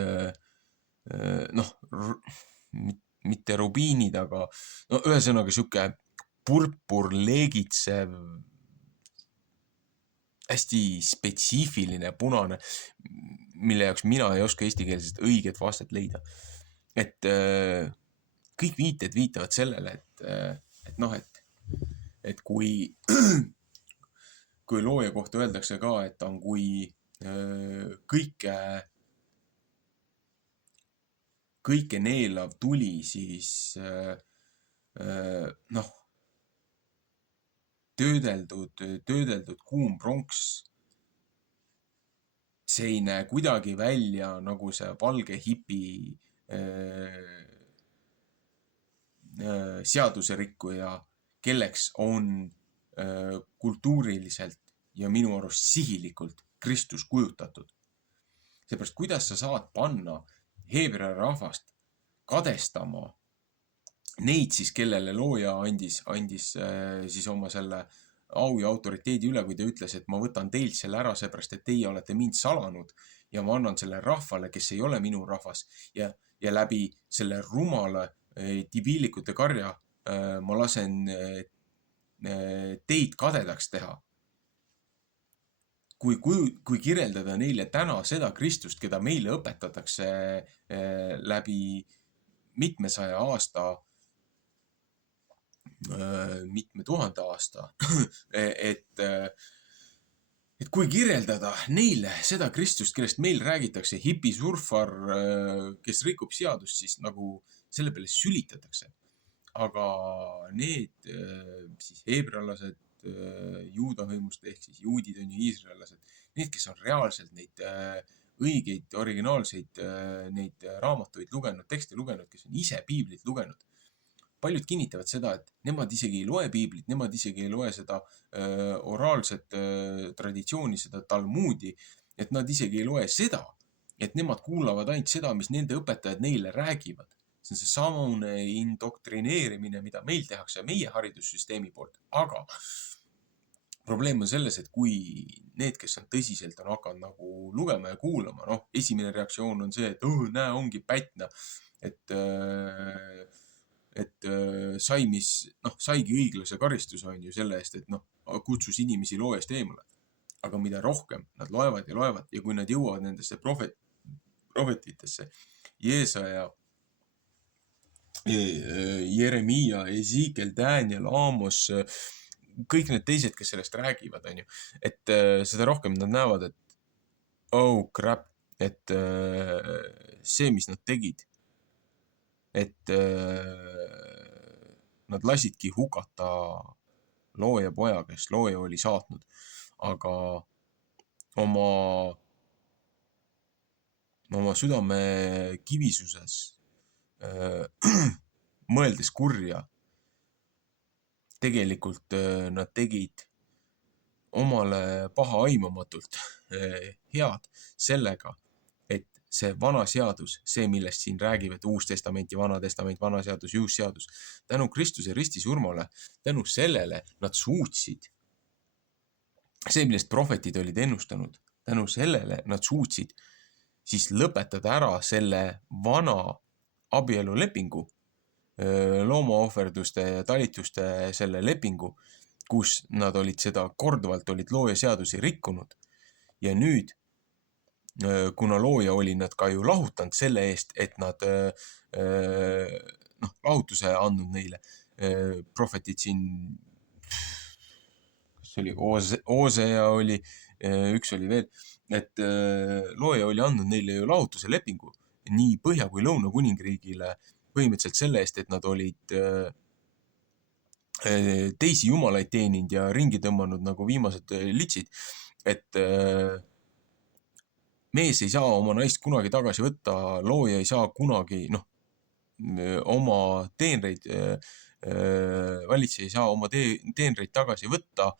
mitte rubiinid, aga no ühesõnaga sihuke purpur leegitsev, hästi spetsiifiline punane, mille jaoks mina ei oska eestikeelsest õiget vastet leida. Et kõik viited viitavad sellele, et kui looja kohta öeldakse ka, et ta on kui kõike neelav tuli, siis töödeldud kuum pronks, see ei näe kuidagi välja nagu see valge hipi seaduserikkuja, kelleks on kultuuriliselt ja minu arust sihilikult Kristus kujutatud. Seepärast, kuidas sa saad panna heebrea rahvast kadestama neid siis, kellele looja andis siis oma selle au ja autoriteedi üle, kui ta ütles, et ma võtan teilt selle ära, seepärast, et teie olete mind salanud ja ma annan selle rahvale, kes ei ole minu rahvas, ja läbi selle rumala diviilikute karja ma lasen teid kadedaks teha. Kui kirjeldada neile täna seda Kristust, keda meile õpetatakse läbi mitmesaja aasta, mitme tuhande aasta, et kui kirjeldada neile seda Kristust, kellest meil räägitakse, hipisurfar, kes rikub seadust, siis nagu selle peale sülitatakse. Aga need siis heebrealased, juuda hõimust ehk siis juudid on ju iisraelased, need, kes on reaalselt neid õigeid, originaalseid neid raamatuid lugenud, tekste lugenud, kes on ise piiblit lugenud. Paljud kinnitavad seda, et nemad isegi ei loe piiblit, nemad isegi ei loe seda oraalset traditsiooni, seda talmuudi, et nad isegi ei loe seda, et nemad kuulavad ainult seda, mis nende õpetajad neile räägivad. See on see samune indoktrineerimine, mida meil tehakse meie haridussüsteemi poolt. Aga probleem on selles, et kui need, kes on tõsiselt on hakanud nagu lugema ja kuulama, esimene reaktsioon on see, et näe, ongi pätna, et saigi õiglase karistuse on ju selle eest, et kutsus inimesi looest eemale. Aga mida rohkem nad loevad ja kui nad jõuavad nendesse prohvetitesse, Jeesaja, Jeremiia, Ezekiel, Daniel, Amos, kõik need teised, kes sellest räägivad, on ju, et seda rohkem nad näevad, et oh crap, et see, mis nad tegid, et nad lasidki hukata looja poja, kes looja oli saatnud, aga oma südame kivisuses mõeldes kurja, tegelikult nad tegid omale paha aimamatult head sellega, et see vana seadus, see, millest siin räägivad Uus Testament ja Vana Testament, vana seadus, uus seadus, tänu Kristuse ristisurmale, tänu sellele nad suutsid, see, millest prohvetid olid ennustanud, tänu sellele nad suutsid siis lõpetada ära selle vana abielulepingu, loomaohverduste ja talituste selle lepingu, kus nad olid seda korduvalt looja seadusi rikkunud. Ja nüüd, kuna looja oli nad ka ju lahutanud selle eest, et nad lahutuse andnud neile, prohvetid siin, kas oli Osea oli, üks oli veel, et looja oli andnud neile ju lahutuse lepingu nii Põhja- kui Lõuna-kuningriigile põhimõtteliselt selle eest, et nad olid teisi jumalaid teeninud ja ringi tõmmanud nagu viimased litsid, et mees ei saa oma naist kunagi tagasi võtta, looja ei saa kunagi, oma teenreid, valitseja ei saa oma teenreid tagasi võtta,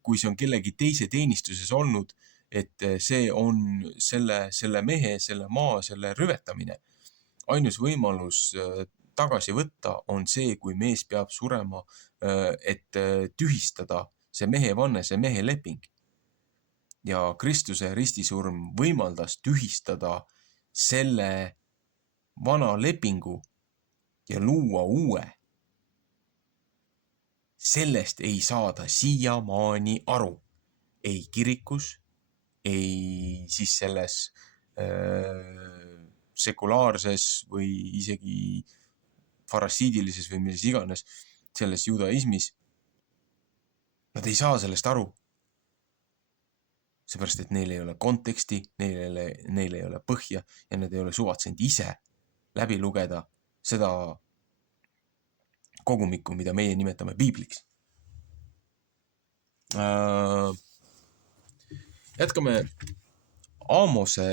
kui see on kellegi teise teenistuses olnud, et see on selle mehe, selle maa, selle rüvetamine. Ainus võimalus tagasi võtta on see, kui mees peab surema, et tühistada see mehevanne, see mehe leping. Ja Kristuse ristisurm võimaldas tühistada selle vana lepingu ja luua uue. Sellest ei saada siiamaani aru. Ei kirikus, ei siis selles sekulaarses või isegi farasiidilises või milles iganes selles judaismis. Nad ei saa sellest aru. Seepärast, et neil ei ole konteksti, neil ei ole põhja ja nad ei ole suvatsenud ise läbi lugeda seda kogumikku, mida meie nimetame piibliks. Jätkame Aamose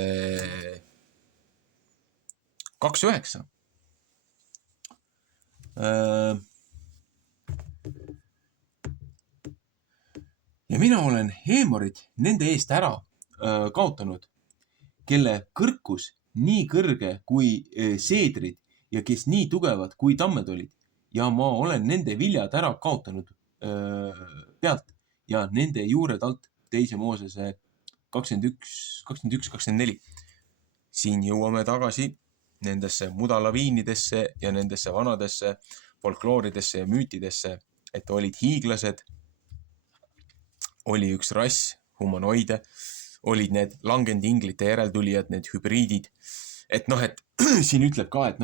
2.9. Ja mina olen heemorid nende eest ära kaotanud, kelle kõrkus nii kõrge kui seedrid ja kes nii tugevad kui tammed olid. Ja ma olen nende viljad ära kaotanud pealt ja nende juured alt. 2. Moosese 21-24. Siin jõuame tagasi nendesse mudalaviinidesse ja nendesse vanadesse folklooridesse ja müütidesse, et olid hiiglased, oli üks rass humanoide, olid need langenud inglite järeltulijad, need hübriidid. Et siin ütleb ka,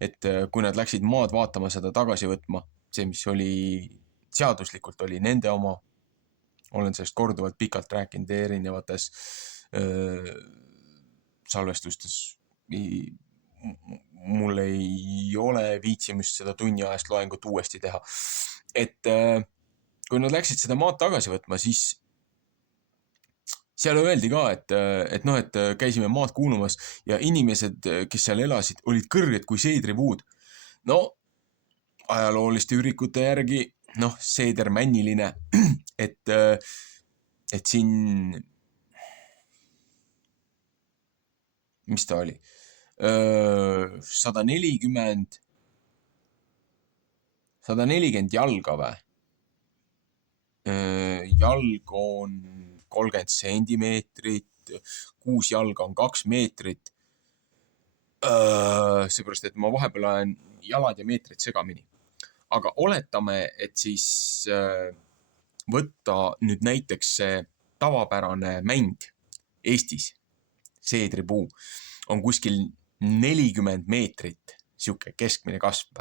et kui nad läksid maad vaatama, seda tagasi võtma, see, mis oli seaduslikult, oli nende oma. Olen sellest korduvalt pikalt rääkinud erinevates salvestustes. Mul ei ole viitsimist seda tunni ajast loengut uuesti teha. Et kui nad läksid seda maad tagasi võtma, siis seal öeldi ka, et käisime maad kuulumas ja inimesed, kes seal elasid, olid kõrged kui seedripuud. No, ajalooliste ürikute järgi, seedermänniline, et siin, mis ta oli? 140 jalga või? Jalg on 30 sentimeetrit, 6 jalga on 2 meetrit. Seepärast, et ma vahepeal ajan jalad ja meetrid segamini. Aga oletame, et siis võtta nüüd näiteks see tavapärane mänd Eestis, seedripuu, on kuskil 40 meetrit, siuke keskmine kasv.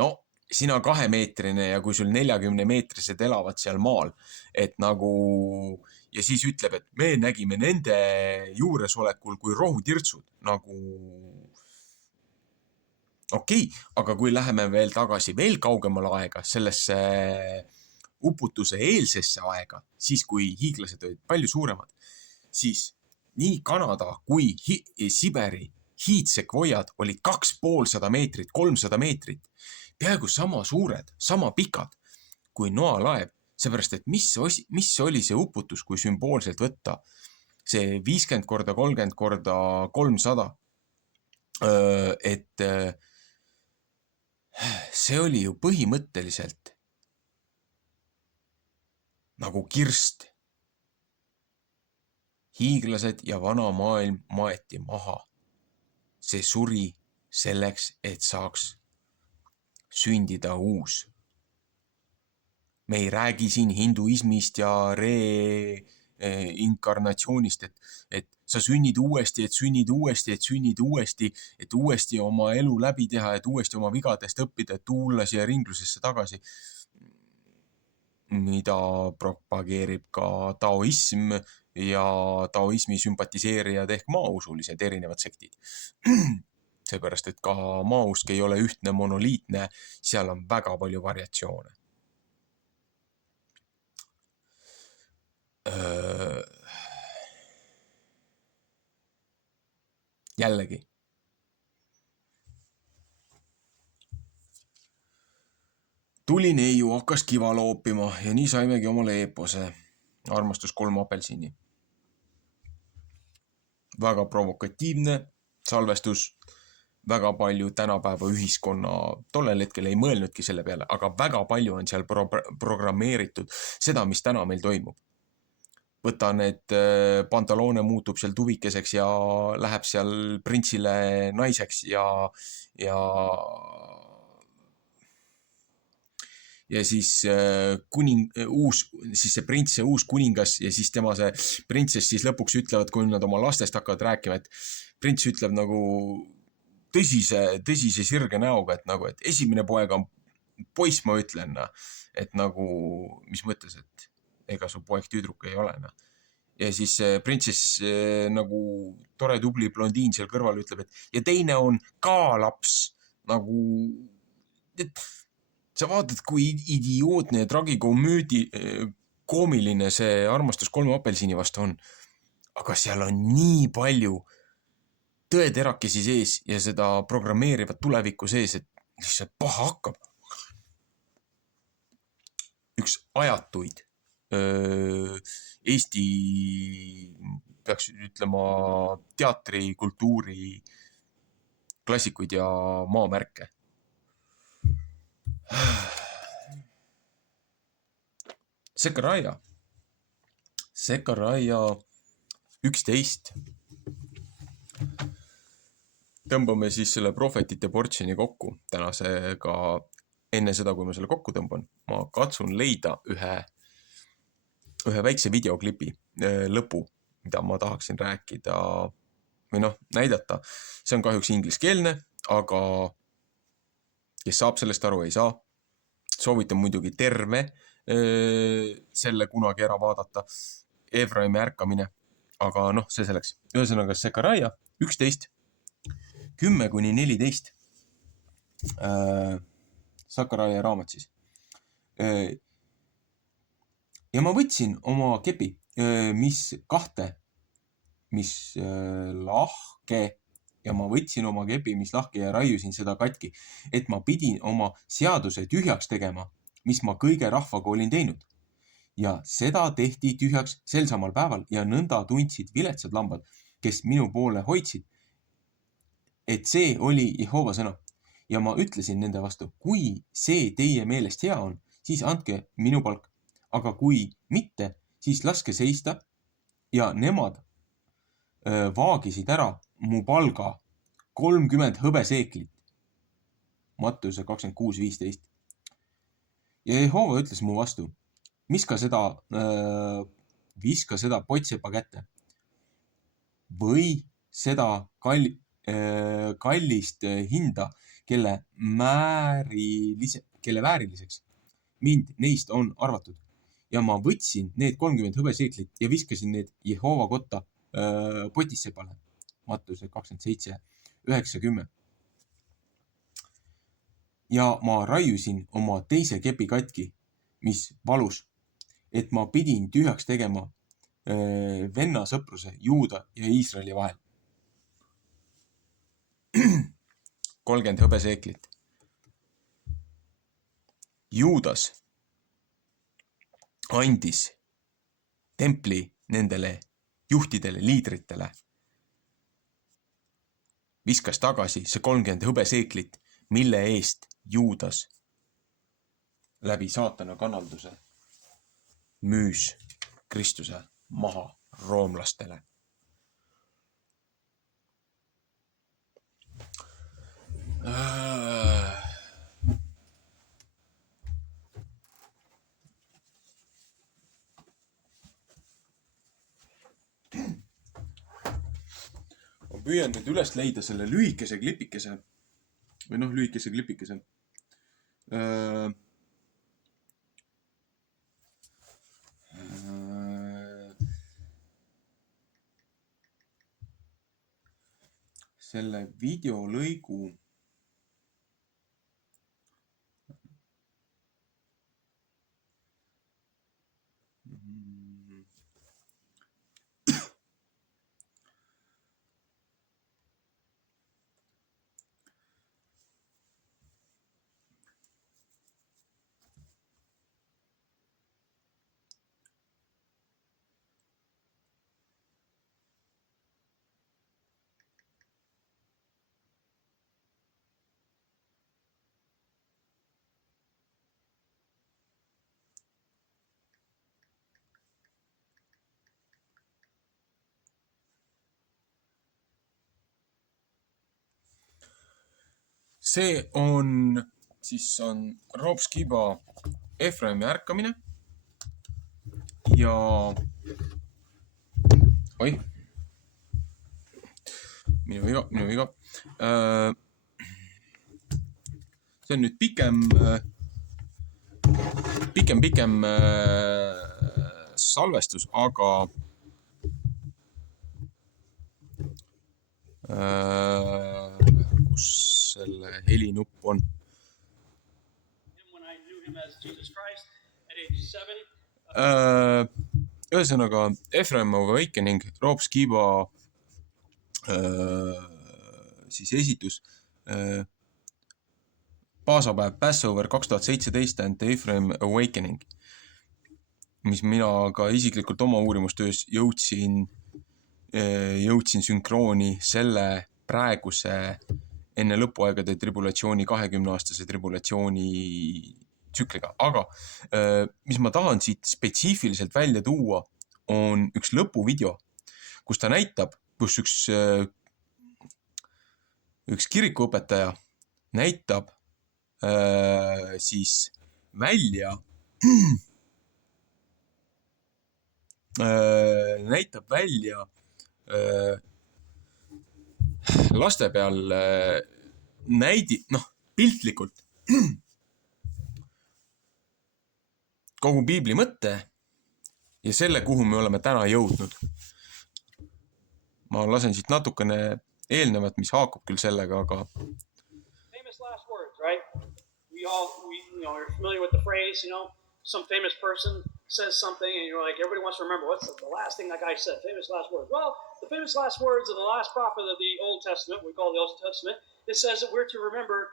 No, sina 2-meetrine ja kui sul 40-meetrised elavad seal maal, et nagu, ja siis ütleb, et me nägime nende juuresolekul kui rohutirtsud, nagu okei, aga kui läheme veel tagasi veel kaugemale aega, sellesse uputuse eelsesse aega, siis kui hiiglased olid palju suuremad, siis nii Kanada kui Siberi hiidsekvojad olid 250 meetrit, 300 meetrit, peaaegu sama suured, sama pikad kui noalaev, seepärast, et mis oli see uputus, kui sümboolselt võtta see 50 korda 30 korda 300, et see oli ju põhimõtteliselt nagu kirst. Hiiglased ja vana maailm maeti maha. See suri selleks, et saaks sündida uus. Me ei räägi siin hinduismist ja reinkarnatsioonist, et sa sünnid uuesti, et sünnid uuesti, et sünnid uuesti, et uuesti oma elu läbi teha, et uuesti oma vigadest õppida, et tulla siia ringlusesse tagasi, mida propageerib ka taoism ja taoismi sümpatiseerijad ehk maausulised erinevad sektid. Seepärast, et ka maausk ei ole ühtne monoliitne, seal on väga palju variatsioone. Jällegi. Tuli neiu, hakkas kiva loopima ja nii saimegi omale eepose. Armastus 3 apelsini. Väga provokatiivne salvestus. väga palju tänapäeva ühiskonna, tollel hetkel ei mõelnudki selle peale, aga väga palju on seal programmeeritud seda, mis täna meil toimub. Võta need pantaloone muutub seal tuvikeseks ja läheb seal printsile naiseks ja ja siis siis see prints, see uus kuningas ja siis tema see printsess siis lõpuks ütlevad, kui nad oma lastest hakkavad rääkima, et prints ütleb nagu tõsise sirge näoga, et nagu, et esimene poeg on poiss, ma ütlen, et nagu, mis mõttes, et ega su poeg tüdruk ei ole, ja siis printsess nagu tore tubli blondiin seal kõrval ütleb, et ja teine on ka laps, nagu, et sa vaatad, kui idiootne ja koomiline see armastus 3 apelsini vastu on. Aga seal on nii palju tõeterakesi sees ja seda programmeerivat tulevikku sees, et lihtsalt paha hakkab. Üks ajatuid Eesti, peaks ütlema, teatrikultuuri klassikuid ja maamärke. Sekaraia 11. Tõmbame siis selle prohvetite portsjoni kokku tänasega. Enne seda, kui ma selle kokku tõmban, ma katsun leida ühe väikse videoklipi lõpu, mida ma tahaksin rääkida või näidata. See on kahjuks ingliskeelne, aga kes saab sellest aru, ei saa. Soovitan muidugi terve selle kunagi ära vaadata. Efraimi ärkamine, aga see selleks. Ühesõnaga Sekaraia 11, 10-14. Sekaraia raamat siis. Ja ma võtsin oma kepi, mis lahke, ja ma võtsin oma kepi, mis lahke ja raiusin seda katki, et ma pidin oma seaduse tühjaks tegema, mis ma kõige rahvaga olin teinud. Ja seda tehti tühjaks sel samal päeval ja nõnda tundsid viletsad lambad, kes minu poole hoidsid, et see oli Jehova sõna. Ja ma ütlesin nende vastu, kui see teie meelest hea on, siis andke minu palk. Aga kui mitte, siis laske seista. Ja nemad vaagisid ära mu palga 30 hõbeseeklit. Mattuse 26:15. Ja Jehova ütles mu vastu, viska seda pottsepa kätte. Või seda kallist hinda, kelle vääriliseks mind neist on arvatud. Ja ma võtsin need 30 hõbeseeklit ja viskasin need Jehova kotta potissepale. Mattuse 27:9-10. Ja ma raiusin oma teise kepi katki, mis valus, et ma pidin tühjaks tegema venna sõpruse Juuda ja Iisraeli vahel. 30 hõbeseeklit. Juudas andis templi nendele juhtidele, liidritele. Viskas tagasi see 30 hõbeseeklit, mille eest Juudas läbi saatana kanalduse müüs Kristuse maha roomlastele. Ma püüan nüüd üles leida selle lühikese klipikese. Selle videolõigu. see on Rob Skiba Efraimi ärkamine ja oih, minu viga. See on nüüd pikem salvestus, aga kus selle helinupp on? Ühesõnaga, Ephraim Awakening, Rob Skiba siis esitus paasapäev Passover 2017 and Ephraim Awakening, mis mina ka isiklikult oma uurimustöös jõudsin sünkrooni selle praeguse enne lõpuaegade tribulatsiooni 20-aastase tribulatsiooni tsükliga. Aga mis ma tahan siit spetsiifiliselt välja tuua, on üks lõpuvideo, kus ta näitab, kus üks kirikuõpetaja näitab siis välja laste peal piltlikult kogu piibli mõtte ja selle, kuhu me oleme täna jõudnud. Ma lasen siit natukene eelnevat, mis haakub küll sellega, aga famous last words, right? You're familiar with the phrase, some famous person says something and you're like, everybody wants to remember what's the last thing that guy said, famous last words. Well, the famous last words of the last prophet of the Old Testament, we call the Old Testament, it says that we're to remember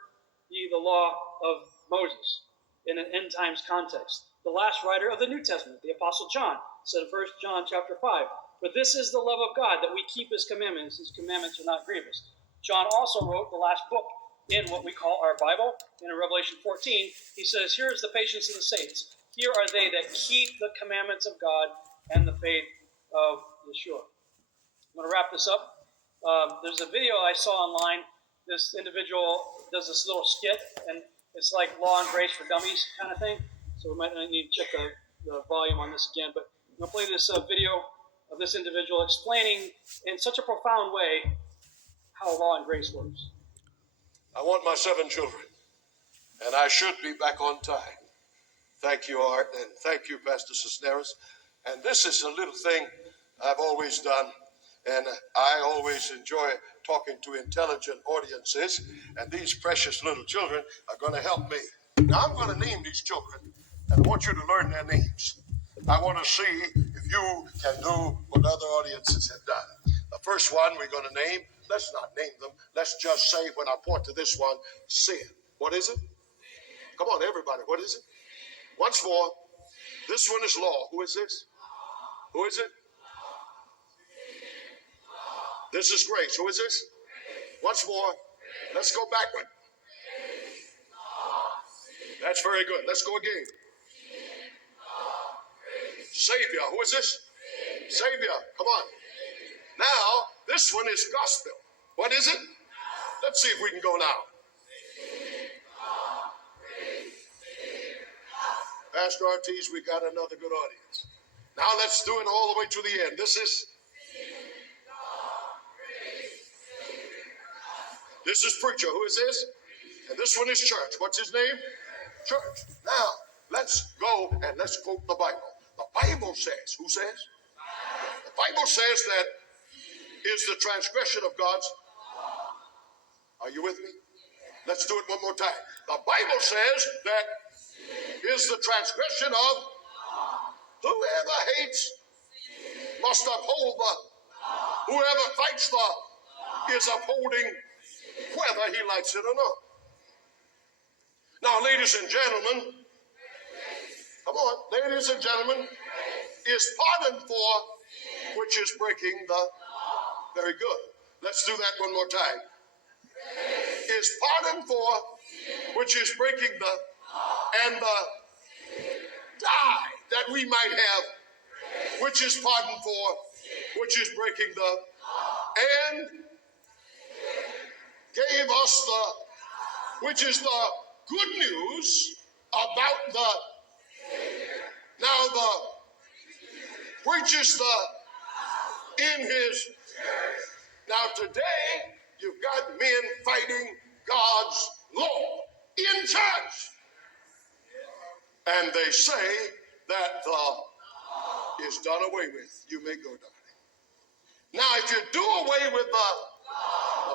the law of Moses in an end times context. The last writer of the New Testament, the Apostle John, said in 1 John chapter 5, but this is the love of God, that we keep his commandments are not grievous. John also wrote the last book in what we call our Bible. In Revelation 14, he says, here is the patience of the saints. Here are they that keep the commandments of God and the faith of Yeshua. I'm going to wrap this up. There's a video I saw online. This individual does this little skit, and it's like Law and Grace for Dummies kind of thing. So we might need to check the volume on this again. But I'm going to play this video of this individual explaining in such a profound way how Law and Grace works. I want my 7 children, and I should be back on time. Thank you, Art, and thank you, Pastor Cisneros. And this is a little thing I've always done, and I always enjoy talking to intelligent audiences, and these precious little children are going to help me. Now, I'm going to name these children, and I want you to learn their names. I want to see if you can do what other audiences have done. The first one we're going to name, let's not name them. Let's just say, when I point to this one, sin. What is it? Come on, everybody. What is it? Once more. This one is law. Who is this? Who is it? This is grace. Who is this? Once more. Let's go backward. That's very good. Let's go again. Savior. Who is this? Savior. Come on. Now, this one is gospel. What is it? Let's see if we can go now. Pastor Ortiz, we got another good audience. Now let's do it all the way to the end. This is preacher. Who is this? And this one is church. What's his name? Church. Now, let's go and let's quote the Bible. The Bible says, who says? The Bible says that is the transgression of God's. Are you with me? Let's do it one more time. The Bible says that is the transgression of whoever hates must uphold the, whoever fights the is upholding whether he likes it or not. Now, ladies and gentlemen, come on, ladies and gentlemen, is pardoned for which is breaking the, very good. Let's do that one more time. Is pardoned for which is breaking the, and the die that we might have, which is pardoned for which is breaking the, and gave us the which is the good news about the, now the, preaches the, in his, now today, you've got men fighting God's law in church. And they say that the is done away with. You may go, darling. Now, if you do away with the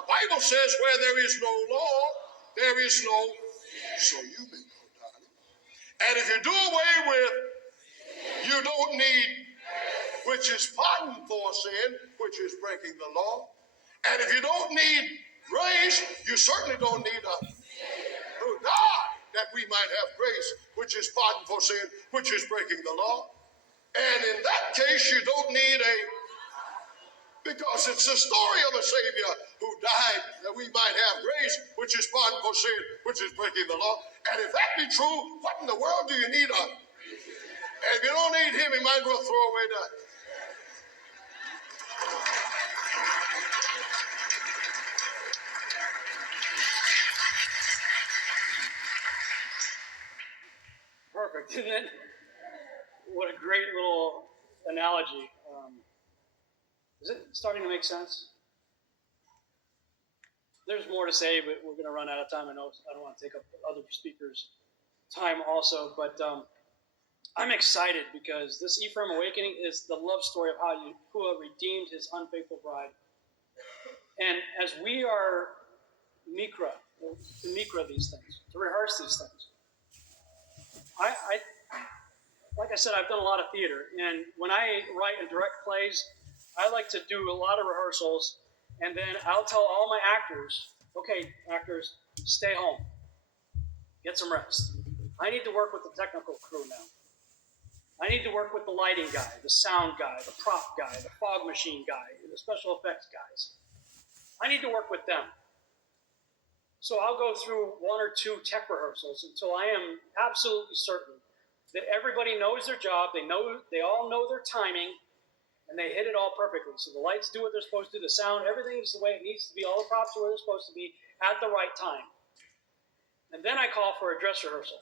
Bible says where there is no law, there is no, so you may go, darling. And if you do away with, you don't need, which is pardon for sin, which is breaking the law. And if you don't need grace, you certainly don't need a who died that we might have grace, which is pardon for sin, which is breaking the law. And in that case, you don't need a, because it's the story of a Savior who died that we might have grace, which is pardon for sin, which is breaking the law. And if that be true, what in the world do you need a? And if you don't need him, you might as well throw away that. Perfect, isn't it? What a great little analogy. Is it starting to make sense? There's more to say, but we're going to run out of time. I know I don't want to take up other speakers' time also, but I'm excited because this Ephraim awakening is the love story of how Yahuwah redeemed his unfaithful bride. And as we are to mikra these things, to rehearse these things, I like I said, I've done a lot of theater, and when I write and direct plays, I like to do a lot of rehearsals, and then I'll tell all my actors, okay, actors, stay home. Get some rest. I need to work with the technical crew now. I need to work with the lighting guy, the sound guy, the prop guy, the fog machine guy, the special effects guys. I need to work with them. So I'll go through one or two tech rehearsals until I am absolutely certain that everybody knows their job, they all know their timing, and they hit it all perfectly. So the lights do what they're supposed to do, the sound, everything is the way it needs to be, all the props are where they're supposed to be at the right time. And then I call for a dress rehearsal.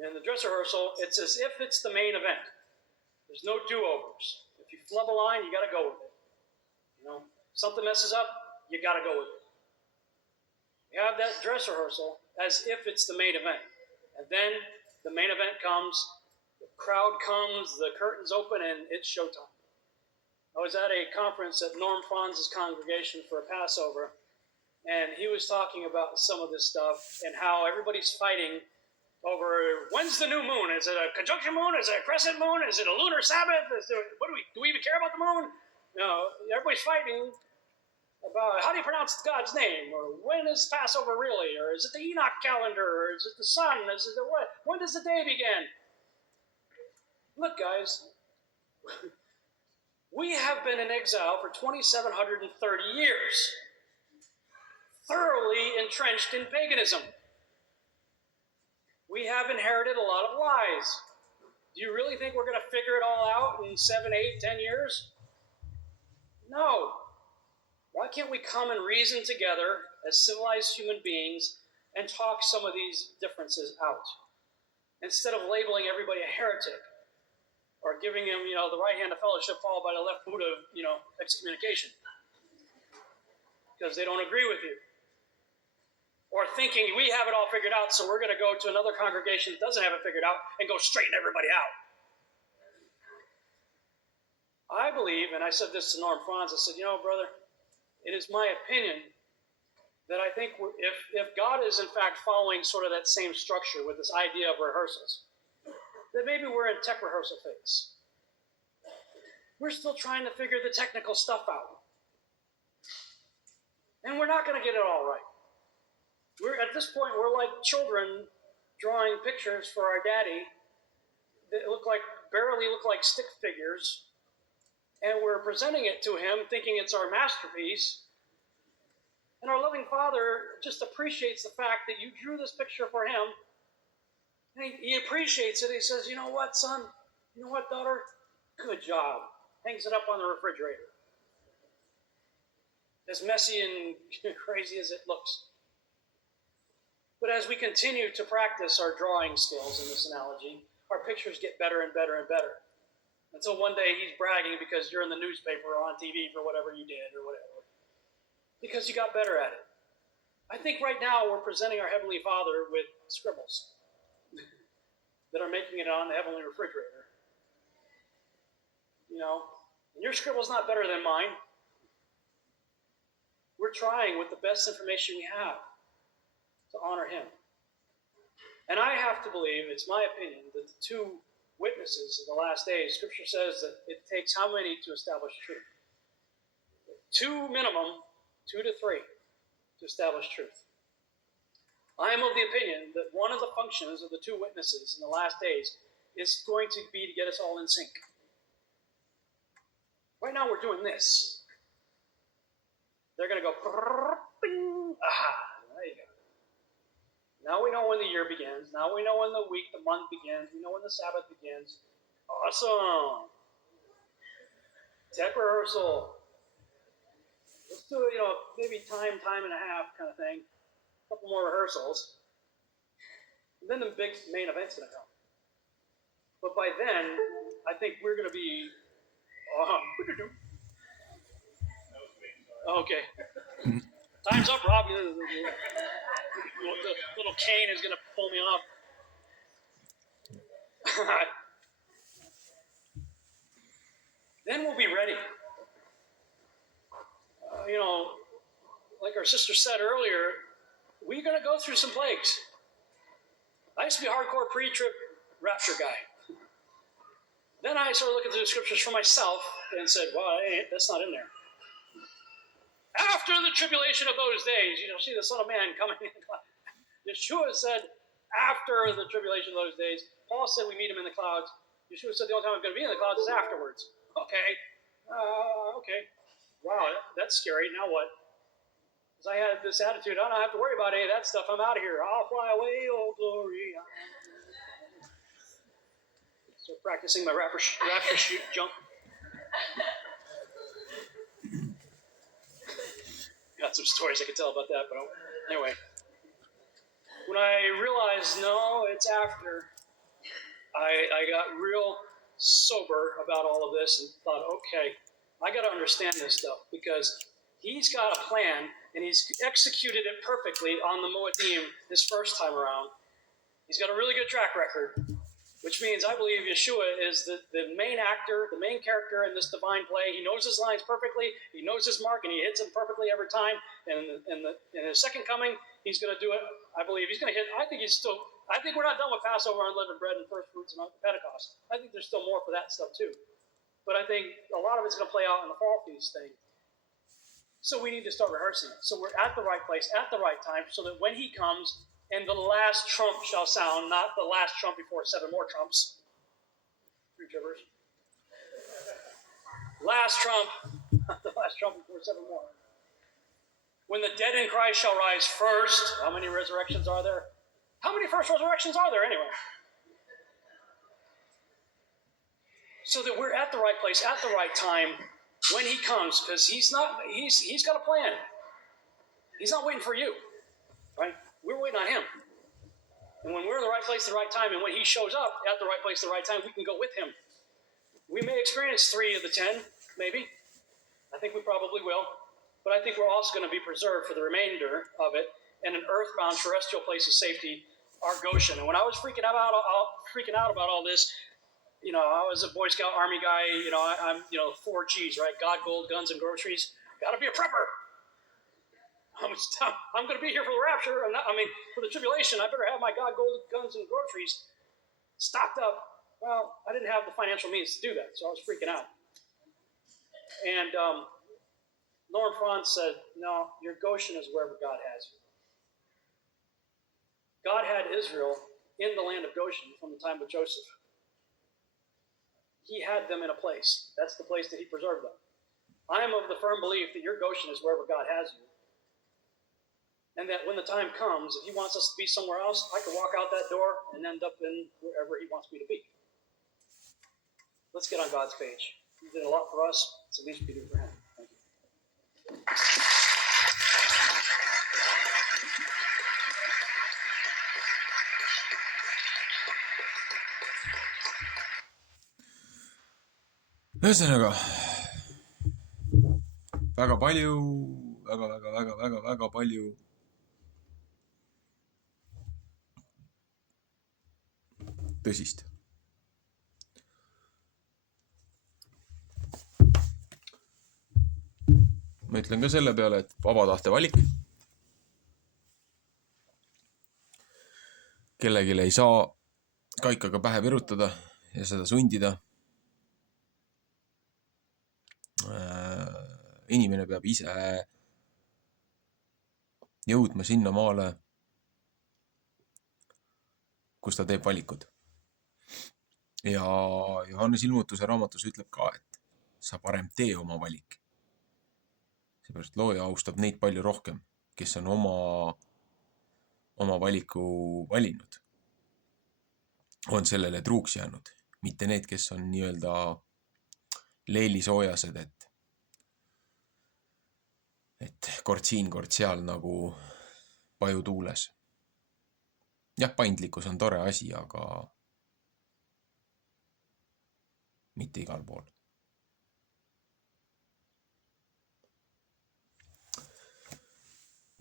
And in the dress rehearsal, it's as if it's the main event. There's no do-overs. If you flub a line, you got to go with it. You know, something messes up, you got to go with it. You have that dress rehearsal as if it's the main event. And then the main event comes, the crowd comes, the curtains open, and it's showtime. I was at a conference at Norm Franz's congregation for a Passover, and he was talking about some of this stuff and how everybody's fighting over when's the new moon? Is it a conjunction moon? Is it a crescent moon? Is it a lunar Sabbath? Do we even care about the moon? No, everybody's fighting about how do you pronounce God's name, or when is Passover really, or is it the Enoch calendar, or is it the sun, is it the what? When does the day begin? Look, guys, we have been in exile for 2,730 years, thoroughly entrenched in paganism. We have inherited a lot of lies. Do you really think we're going to figure it all out in 7, 8, 10 years? No. Why can't we come and reason together as civilized human beings and talk some of these differences out? Instead of labeling everybody a heretic or giving them, the right hand of fellowship followed by the left boot of, excommunication because they don't agree with you. Or thinking we have it all figured out, so we're going to go to another congregation that doesn't have it figured out and go straighten everybody out. I believe, and I said this to Norm Franz, I said, brother, it is my opinion that I think if God is in fact following sort of that same structure with this idea of rehearsals, that maybe we're in tech rehearsal phase. We're still trying to figure the technical stuff out. And we're not going to get it all right. At this point, we're like children drawing pictures for our daddy that barely look like stick figures. And we're presenting it to him thinking it's our masterpiece. And our loving Father just appreciates the fact that you drew this picture for him. And he appreciates it. He says, you know what, son? You know what, daughter? Good job. Hangs it up on the refrigerator. As messy and crazy as it looks. But as we continue to practice our drawing skills in this analogy, our pictures get better and better and better. Until one day he's bragging because you're in the newspaper or on TV for whatever you did or whatever. Because you got better at it. I think right now we're presenting our Heavenly Father with scribbles that are making it on the heavenly refrigerator. You know, and your scribble's not better than mine. We're trying with the best information we have to honor him. And I have to believe, it's my opinion, that the two witnesses of the last days, Scripture says that it takes how many to establish truth? Two minimum, 2 to 3 to establish truth. I am of the opinion that one of the functions of the two witnesses in the last days is going to be to get us all in sync. Right now we're doing this. They're going to go, bing, aha, there you go. Now we know when the year begins. Now we know when the week, the month begins. We know when the Sabbath begins. Awesome. Tech rehearsal. Let's do it, maybe time and a half kind of thing. A couple more rehearsals. And then the big main event's going to come. But by then, I think we're going to be... okay. Time's up, Rob. The little cane is going to pull me off. Then we'll be ready. Like our sister said earlier, we're going to go through some plagues. I used to be a hardcore pre-trip rapture guy. Then I started looking through the scriptures for myself and said, well, that's not in there. After the tribulation of those days, you'll see the Son of Man coming in the clouds. Yeshua said, after the tribulation of those days. Paul said we meet him in the clouds. Yeshua said the only time I'm going to be in the clouds is afterwards. Okay. Okay. Wow, that's scary. Now what? Because I had this attitude, I don't have to worry about any of that stuff. I'm out of here. I'll fly away, oh glory. So practicing my rapper shoot jump. Got some stories I could tell about that, but anyway. When I realized, no, it's after, I got real sober about all of this and thought, okay, I got to understand this stuff because he's got a plan and he's executed it perfectly on the Moedim this first time around. He's got a really good track record, which means I believe Yeshua is the main actor, the main character in this divine play. He knows his lines perfectly. He knows his mark, and he hits them perfectly every time. And in his second coming, he's going to do it. I believe he's going to hit. I think we're not done with Passover, unleavened bread, and first fruits and Pentecost. I think there's still more for that stuff too. But I think a lot of it's going to play out in the fall feast thing. So we need to start rehearsing. So we're at the right place, at the right time, so that when he comes, and the last trump shall sound, not the last trump before 7 more trumps. 3 trippers. Last trump, not the last trump before 7 more. When the dead in Christ shall rise first. How many resurrections are there? How many first resurrections are there anyway? So that we're at the right place, at the right time, when he comes, because he's got a plan. He's not waiting for you, right? We're waiting on him. And when we're in the right place at the right time, and when he shows up at the right place at the right time, we can go with him. We may experience 3 of the 10, maybe. I think we probably will. But I think we're also going to be preserved for the remainder of it in an earthbound terrestrial place of safety, our Goshen. And when I was freaking out about all this, I was a Boy Scout Army guy. I'm 4 G's, right? God, gold, guns, and groceries. Got to be a prepper. I'm going to be here for the rapture. For the tribulation, I better have my God, gold, guns, and groceries stocked up. Well, I didn't have the financial means to do that, so I was freaking out. And Lauren Franz said, no, your Goshen is wherever God has you. God had Israel in the land of Goshen from the time of Joseph. He had them in a place. That's the place that he preserved them. I am of the firm belief that your Goshen is wherever God has you. And that when the time comes, if he wants us to be somewhere else, I can walk out that door and end up in wherever he wants me to be. Let's get on God's page. He did a lot for us, so at least we can do for him. Thank you. ühesõnaga, väga palju, väga palju tõsist. Ma ütlen ka selle peale, et vaba tahte valik. Kellelgi ei saa kaikaga pähe virutada ja seda sundida. Inimene peab ise jõudma sinna maale, kus ta teeb valikud. Ja Johannes Ilmutuse raamatus ütleb ka, et sa parem tee oma valik. Seepärast looja austab neid palju rohkem, kes on oma valiku valinud. On sellele truuks jäänud. Mitte need, kes on nii-öelda leelisoojased, et kord siin, kord seal nagu paju tuules. Jah, paindlikkus on tore asi, aga mitte igal pool.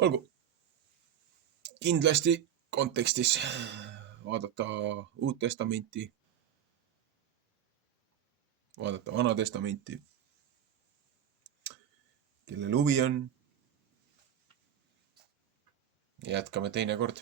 Olgu, kindlasti kontekstis vaadata Uut Testamenti, vaadata Vana Testamenti, kellel huvi on. Jätkame teinekord.